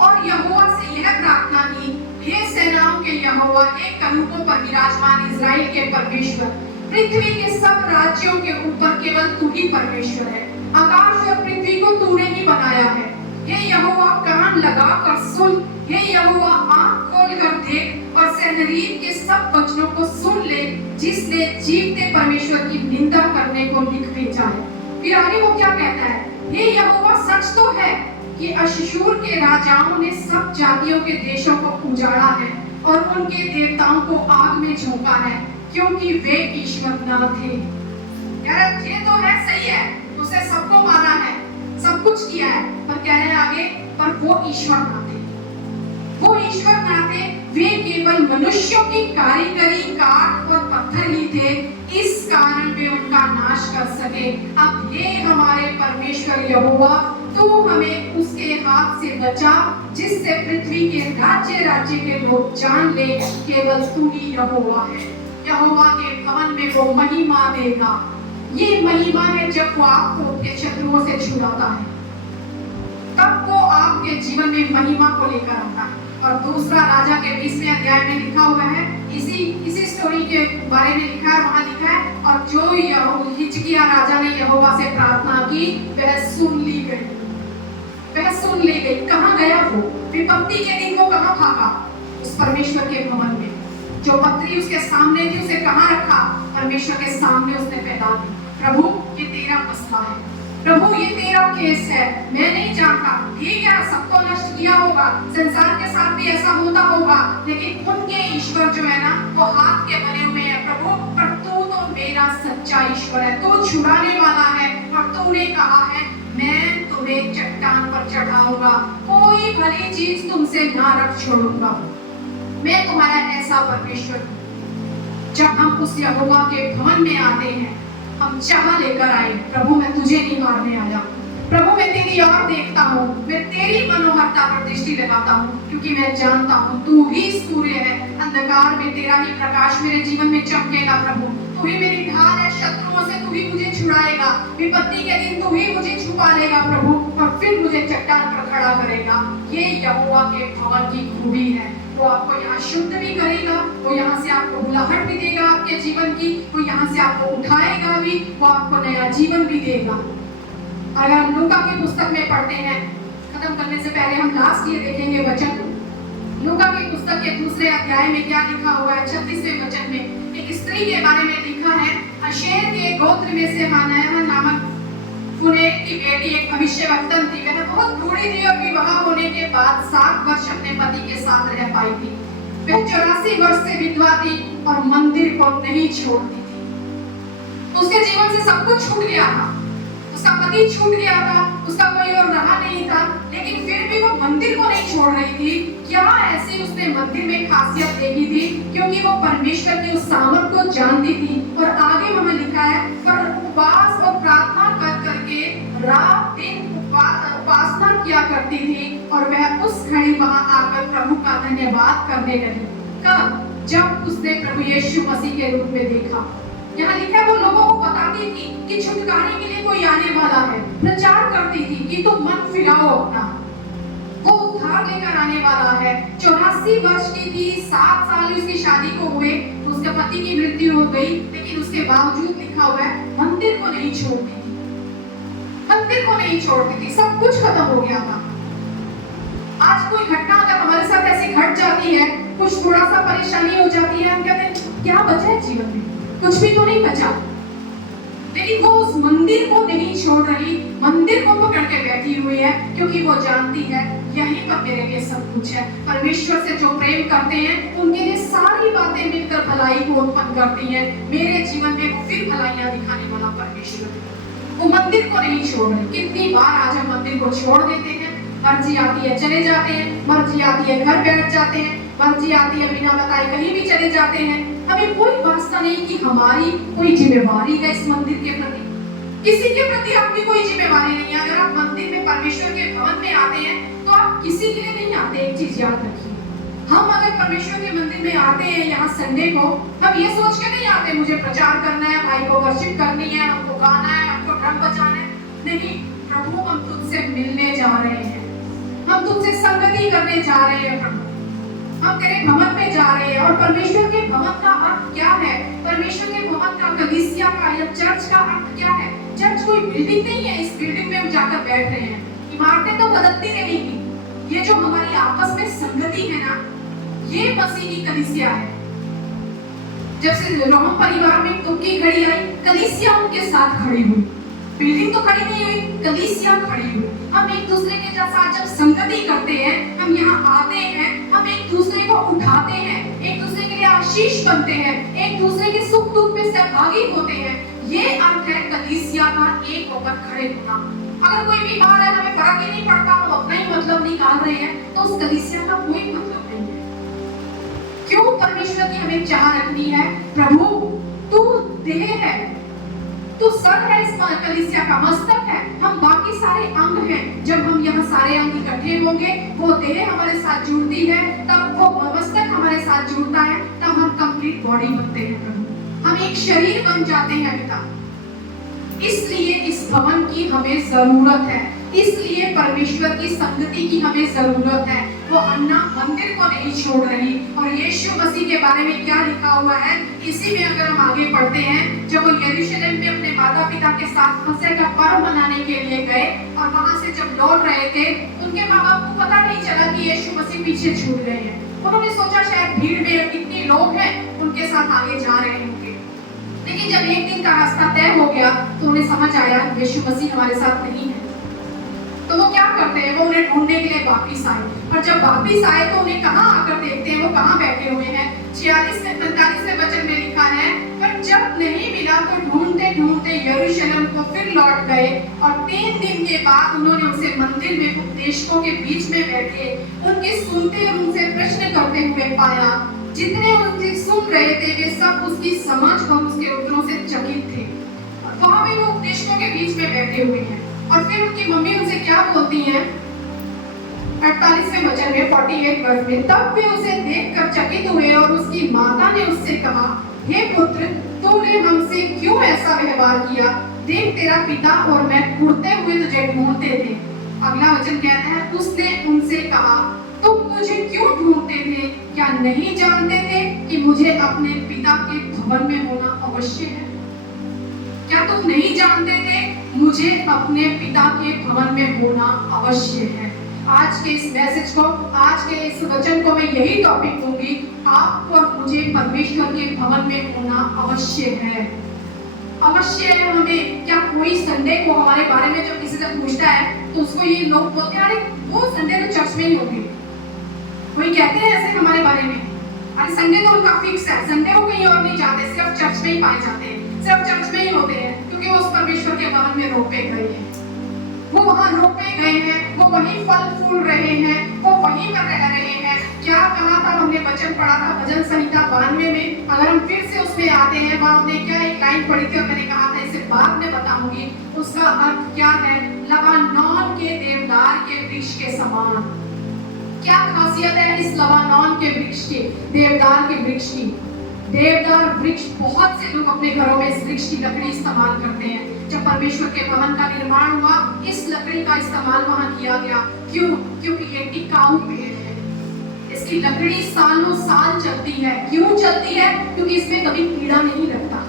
और यहोवा से यह प्रार्थना की हे सेनाओं के यहोवा, एक करूबों पर विराजमान इज़राइल के परमेश्वर, पृथ्वी के सब राज्यों के ऊपर केवल तू ही परमेश्वर है। आकाश और पृथ्वी को तूने ही बनाया है। हे यहोवा, कान लगा कर सुन, हे यहोवा, आंख खोल कर देख और सनहेरीब के सब वचनों को सुन ले, जिसने जीवते परमेश्वर की निंदा करने को लिख भेजा है। फिर आगे वो क्या कहता है? हे यहोवा, सच तो है कि अश्शूर के राजाओं ने सब जातियों के देशों को उजाड़ा है और उनके देवताओं को आग में झोंका है, क्योंकि वे ईश्वर न थे। यार ये तो है, सही है, उसे सबको माना है, सब कुछ किया है, पर कह रहे हैं आगे, पर वो ईश्वर न थे। वो ईश्वर न थे, वे केवल मनुष्यों की कारीगरी, काठ और पत्थर ही थे, इस कारण वे उनका नाश कर सके। अब हे हमारे परमेश्वर यहोवा, तू हमें उसके हाथ से बचा, जिससे पृथ्वी के राज्य राज्य के लोग जान ले केवल तू ही यहोवा है। यहोवा के भवन में वो महिमा देगा। ये महिमा है जब वो आपको आपके शत्रुओं से छुड़ाता है, तब वो आपके जीवन में महिमा को लेकर आता है। और दूसरा राजा के 20वें अध्याय में लिखा हुआ है, इसी स्टोरी के बारे में लिखा है, वहां लिखा है, और जो हिजकिय्याह राजा ने यहोवा से प्रार्थना की, वह सुन ली गई। वह सुन ली गई। कहाँ गया वो? विपत्ति के दिन वो कहाँ भागा? उस परमेश्वर के भवन में। जो पत्री उसके सामने थी, उसे कहाँ रखा? परमेश्वर के सामने उसने फैला दी। प्रभु, ये तेरा मसला है, प्रभु ये तेरा केस है, मैं नहीं जानता। ठीक है, सबको नष्ट किया होगा, संसार के साथ भी ऐसा होता होगा, लेकिन उनके ईश्वर जो है ना, वो हाथ के बने हुए हैं प्रभु। पर तू तो मेरा सच्चा ईश्वर है, तू छुड़ाने वाला है, और तूने कहा है मैं तुम्हें चट्टान पर चढ़ाऊंगा, कोई भली चीज तुमसे ना रख छोड़ूंगा। मैं तुम्हारा ऐसा परमेश्वर हूं। जब हम उस यहोवा के भवन में आते हैं, हम चाह लेकर आए, प्रभु मैं तुझे नहीं मारने आया, प्रभु मैं तेरी ओर देखता हूँ, मैं तेरी मनोहरता पर दृष्टि लगाता हूँ, क्योंकि मैं जानता हूँ तू ही सूर्य है, अंधकार में तेरा ही प्रकाश मेरे जीवन में चमकेगा। प्रभु तू ही मेरी ढाल है, शत्रुओं से तू ही मुझे छुड़ाएगा, विपत्ति के दिन तू ही मुझे छुपा लेगा प्रभु, और फिर मुझे चट्टान पर खड़ा करेगा। ये यहोवा के भवन की खूबी है। वो आपको यहाँ शुद्ध भी करेगा, वो यहाँ से आपको बुलाहट भी देगा आपके जीवन की, वो यहाँ से आपको उठाएगा भी, वो आपको नया जीवन भी देगा। अगर हम लूका की पुस्तक में पढ़ते हैं, खत्म करने से पहले हम लास्ट ये देखेंगे वचन। लूका की पुस्तक के 2 अध्याय में क्या लिखा हुआ है? 36वें वचन में एक स्त्री के बारे में लिखा है, अशेर के गोत्र में से हानायाह नामक फुनेल की बेटी एक भविष्यवक्ता थी। वह बहुत बूढ़ी थी और विवाह होने के बाद 7 वर्ष अपने पति के साथ रह पाई थी। वह 84 वर्ष से विधवा थी और मंदिर को नहीं छोड़ती थी। उसके जीवन से सब कुछ छूट गया था, उसका पति छूट गया था, उसका कोई और रहा नहीं था, लेकिन फिर भी वो मंदिर को नहीं छोड़ रही थी। क्या ऐसी उसने मंदिर में खासियत देखी थी? क्योंकि वो परमेश्वर की उस सामर्थ को जानती थी। और आगे वहां लिखा है, पर उपवास और प्रार्थना कर करके रात दिन उपासना किया करती थी, और वह उस घड़ी वहां आकर प्रभु का धन्यवाद करने लगी। कब? जब उसने प्रभु यीशु मसीह के रूप में देखा। यहाँ लिखा है, वो लोगों को बताती थी कि छुटकारे के लिए कोई आने वाला है, प्रचार करती थी कि तुम मन फिराओ अपना, वो उद्धार लेकर आने वाला है। 84 वर्ष की थी, 7 साल उसकी शादी को हुए, तो उसके पति की मृत्यु हो गई, लेकिन उसके बावजूद लिखा हुआ है मंदिर को नहीं छोड़ती थी, मंदिर को नहीं छोड़ती थी। सब कुछ खत्म हो गया था। आज कोई घटना अगर हमारे साथ ऐसी घट जाती है, कुछ थोड़ा सा परेशानी हो जाती है, हम कहते हैं क्या बचा है जीवन में? कुछ भी तो नहीं बचा। लेकिन वो उस मंदिर को नहीं छोड़ रही, मंदिर को पकड़ के बैठी हुई है, क्योंकि वो जानती है यहीं पर मेरे लिए सब कुछ है। परमेश्वर से जो प्रेम करते हैं, उनके लिए सारी बातें मिलकर भलाई को उत्पन्न करती हैं। मेरे जीवन में वो फिर भलाइयां दिखाने वाला परमेश्वर है। वो मंदिर को नहीं छोड़ रही। कितनी बार आज हम मंदिर को छोड़ देते हैं, मर्जी आती है चले जाते हैं, मर्जी आती है घर बैठ जाते हैं, मर्जी आती है बिना बताए कहीं भी चले जाते हैं। हमें कोई वास्ता नहीं कि हमारी कोई जिम्मेवारी है इस मंदिर के प्रति, किसी के प्रति आपकी कोई जिम्मेवारी नहीं है। अगर आप मंदिर में परमेश्वर के भवन में आते हैं, तो आप किसी के लिए नहीं आते। एक चीज याद रखिए, हम अगर परमेश्वर के मंदिर में आते हैं यहाँ संडे को, हम ये सोच के नहीं आते मुझे प्रचार करना है, भाई को वर्शिप करनी है, हमको गाना है, हमको ड्रम बजाना है। नहीं प्रभु, हम तुझसे मिलने जा रहे हैं, हम तुझसे संगति करने जा रहे हैं प्रभु। हम तेरे भवन में जा रहे हैं। और परमेश्वर के भवन का अर्थ क्या है? परमेश्वर के भवन का, कलीसिया का या चर्च का अर्थ क्या है? चर्च कोई बिल्डिंग नहीं है, इस बिल्डिंग में हम जाकर बैठ रहे हैं। इमारतें तो बदलती रहेंगी। ये जो हमारी आपस में संगति है ना, ये मसीह की कलीसिया है। जब से रोम परिवार में दुख की घड़ी आई, कलीसिया उनके साथ खड़ी हुई। बिल्डिंग तो खड़ी नहीं हुई, कलीसिया खड़ी हुई। हम एक दूसरे के साथ जब संगति करते हैं, हम यहाँ आते हैं, हम एक दूसरे को उठाते हैं, एक दूसरे के लिए आशीष बनते हैं, एक दूसरे के सुख दुख में सहभागी होते हैं। ये अर्थ है कलीसिया का एक होकर खड़े होना। अगर कोई बीमार है, हमें फर्क ही नहीं पड़ता, हम अपना ही मतलब निकाल रहे हैं, तो उस कलीसिया का कोई मतलब नहीं है। क्यों परमेश्वर की हमें चाह रखनी है? प्रभु तू देह है, तू सर है, इस कलीसिया का मस्तक है, हम बाकी सारे अंग हैं। जब हम यहाँ सारे अंग इकट्ठे होंगे, वो देह हमारे साथ जुड़ती है, तब वो मस्तक हमारे साथ जुड़ता है, तब हम कंप्लीट बॉडी बनते हैं। प्रभु हम एक शरीर बन जाते हैं पिता। इसलिए इस भवन की हमें जरूरत है, इसलिए परमेश्वर की संगति की हमें जरूरत है। वो अन्ना मंदिर को नहीं छोड़ रही। और यीशु मसीह के बारे में क्या लिखा हुआ है, इसी में अगर हम आगे पढ़ते हैं, जब वो यरूशलेम में अपने माता पिता के साथ फसह का पर्व मनाने के लिए गए और वहां से जब लौट रहे थे, उनके माँ बाप को पता नहीं चला कि यीशु मसीह पीछे छूट गए हैं। उन्होंने सोचा शायद भीड़ में कितने लोग हैं, उनके साथ आगे जा रहे होंगे। लेकिन जब एक दिन का रास्ता तय हो गया, तो उन्हें समझ आया यीशु मसीह हमारे साथ नहीं है। तो वो क्या करते हैं? वो उन्हें ढूंढने के लिए वापिस आए। और जब वापिस आए तो उन्हें कहाँ आकर देखते हैं? वो कहाँ बैठे हुए हैं? 46 से 45 वचन में लिखा है, पर जब नहीं मिला तो ढूंढते ढूंढते यरूशलेम को फिर लौट गए। और 3 दिन के बाद उन्होंने उसे मंदिर में उपदेशकों के बीच में बैठे उनके सुनते और उनसे प्रश्न करते हुए पाया। जितने उनसे सुन रहे थे वे सब उसकी समझ और उसके उत्तरों से चकित थे। वहां भी वो उपदेशकों के बीच में बैठे हुए हैं। और फिर उनकी मम्मी उनसे क्या बोलती है? 48वें वचन में 48 वर्ष में, तब वे उसे देखकर चकित हुए और उसकी माता ने उससे कहा, हे पुत्र, तूने हमसे क्यों ऐसा व्यवहार किया? देख तेरा पिता और मैं घूरते हुए तुझे ढूंढते थे। अगला वचन कहता है, उसने उनसे कहा, तुम मुझे क्यों ढूंढते थे? क्या नहीं जानते थे कि मुझे अपने पिता के भवन में होना अवश्य है? क्या तुम नहीं जानते थे मुझे अपने पिता के भवन में होना अवश्य है? आज के इस मैसेज को, आज के इस वचन को मैं यही टॉपिक दूंगी, आपको और मुझे परमेश्वर के भवन में होना अवश्य है। अवश्य है हमें। क्या कोई संडे को हमारे बारे में जब किसी से पूछता है तो उसको ये लोग बोलते हैं, अरे वो संडे तो चर्च में ही होगी। कोई कहते हैं ऐसे हमारे बारे में, अरे संडे तो उनका फिक्स है, संडे को कहीं और नहीं जाते, सिर्फ चर्च में ही पाए जाते हैं, सिर्फ चर्च में ही होते हैं, क्योंकि वो उस परमेश्वर के भवन में रोपे गए हैं, वो वहां रोपे गए हैं, वो वहीं फल फूल रहे हैं, वो वहीं पर रह रहे हैं। क्या कहा था? हमने वचन पढ़ा था भजन संहिता 92 में। अगर हम फिर से उसमें आते हैं, वहां हमने क्या एक लाइन पढ़ी थी और मैंने कहा था इसे बाद में बताऊंगी। उसका अर्थ क्या है? लबानोन के देवदार के वृक्ष के समान। क्या खासियत है इस लबानोन के वृक्ष की, देवदार के वृक्ष की? देवदार वृक्ष, बहुत से लोग अपने घरों में इस वृक्ष की लकड़ी इस्तेमाल करते हैं। जब परमेश्वर के भवन का निर्माण हुआ, इस लकड़ी का इस्तेमाल वहां किया गया। क्यों? क्योंकि ये टिकाऊ पेड़ है, इसकी लकड़ी सालों साल चलती है। क्यों चलती है? क्योंकि इसमें कभी कीड़ा नहीं लगता।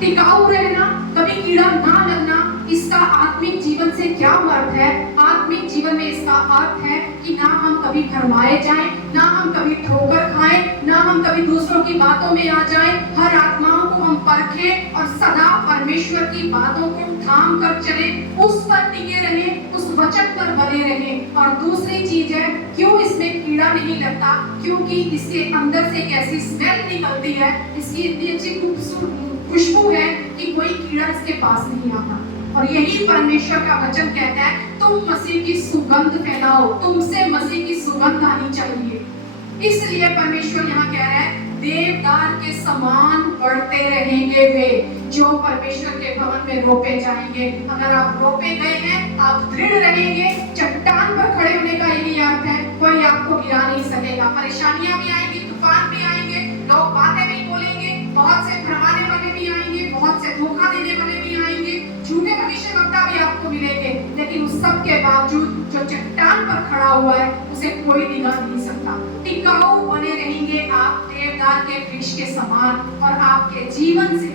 टिकाऊ रहना, कभी कीड़ा ना लगना, इसका आत्मिक जीवन से क्या अर्थ है? आत्मिक जीवन में इसका अर्थ है कि ना हम कभी भरमाए जाएं, ना हम कभी ठोकर खाएं, ना हम कभी दूसरों की बातों में आ जाएं। हर आत्माओं को हम परखें और सदा परमेश्वर की बातों को थाम कर चलें, उस पर टिके रहें, उस वचन पर बने रहें। और दूसरी चीज है, क्यों इसमें कीड़ा नहीं लगता? क्योंकि इसके अंदर से एक ऐसी स्मेल निकलती है, इसकी इतनी अच्छी खुशबू है कि कोई कीड़ा इसके पास नहीं आता। और यही परमेश्वर का वचन कहता है, तुम मसीह की सुगंध फैलाओ, तुमसे मसीह की सुगंध आनी चाहिए। इसलिए परमेश्वर यहाँ कह रहा है, देवदार के समान बढ़ते रहेंगे वे जो परमेश्वर के भवन में रोपे जाएंगे। अगर आप रोपे गए हैं, आप दृढ़ रहेंगे। चट्टान पर खड़े होने का यही अर्थ है, कोई आपको गिरा नहीं सकेगा। परेशानियां भी आएंगी, तूफान भी आएंगे, लोग बातें भी बोलेंगे, बहुत से भरमाने वाले भी आएंगे, बहुत से धोखा देने वाले भी आएंगे, झूठे भविष्यवक्ता भी आपको मिलेंगे, लेकिन उस सब के बावजूद जो चट्टान पर खड़ा हुआ है उसे कोई दिखा नहीं सकता। टिकाऊ बने रहेंगे आप देवदार के वृक्ष के समान, और आपके जीवन से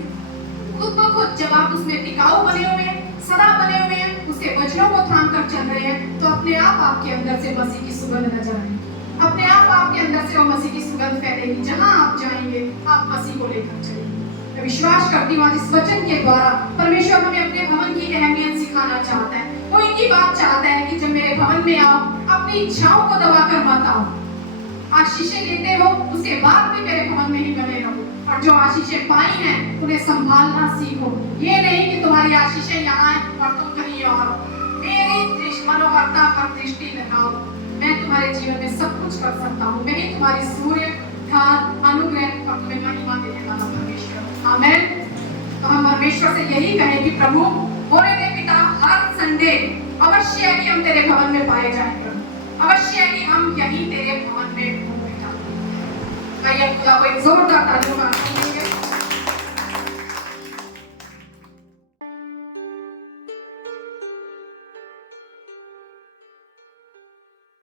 खुद ब खुद जब आप उसमें टिकाऊ बने हुए हैं, सदा बने हुए हैं, उसके वचनों को थाम कर चल रहे हैं, तो अपने आप आपके अंदर से मसीह की सुगंध नजर आएगी। अपने आप आपके अंदर से वो मसीह की सुगंध फैलेगी। जहां आप जाएंगे आप मसीह को लेकर चलेंगे। मैं विश्वास करती हूँ आज इस वचन के द्वारा परमेश्वर हमें अपने भवन की अहमियत सिखाना चाहता है। वो एक ही बात चाहता है कि जब मेरे भवन में आओ, अपनी इच्छाओं को दबाकर मत आओ। आशीषें लेते हो, उसके बाद भी मेरे भवन में ही बने रहो, और जो आशीषें पाई हैं उन्हें संभालना सीखो। ये नहीं कि तुम्हारी आशीषें यहाँ हैं और तुम कहीं और हो। मेरी मनोहरता पर दृष्टि लगाओ। मैं तुम्हारे जीवन में सब कुछ कर सकता हूँ। मैं ही तुम्हारी सूर्य, ढाल, अनुग्रह और तुम्हें महिमा देने वाला परमेश्वर। आमेन। तो हम परमेश्वर से यही कहें कि प्रभु बोले दे पिता, हर संडे अवश्य है कि हम तेरे भवन में पाए जाएंगे। अवश्य है कि हम यही तेरे भवन में हों बेटा। आइए खुदा को एक जोरदार तालियों का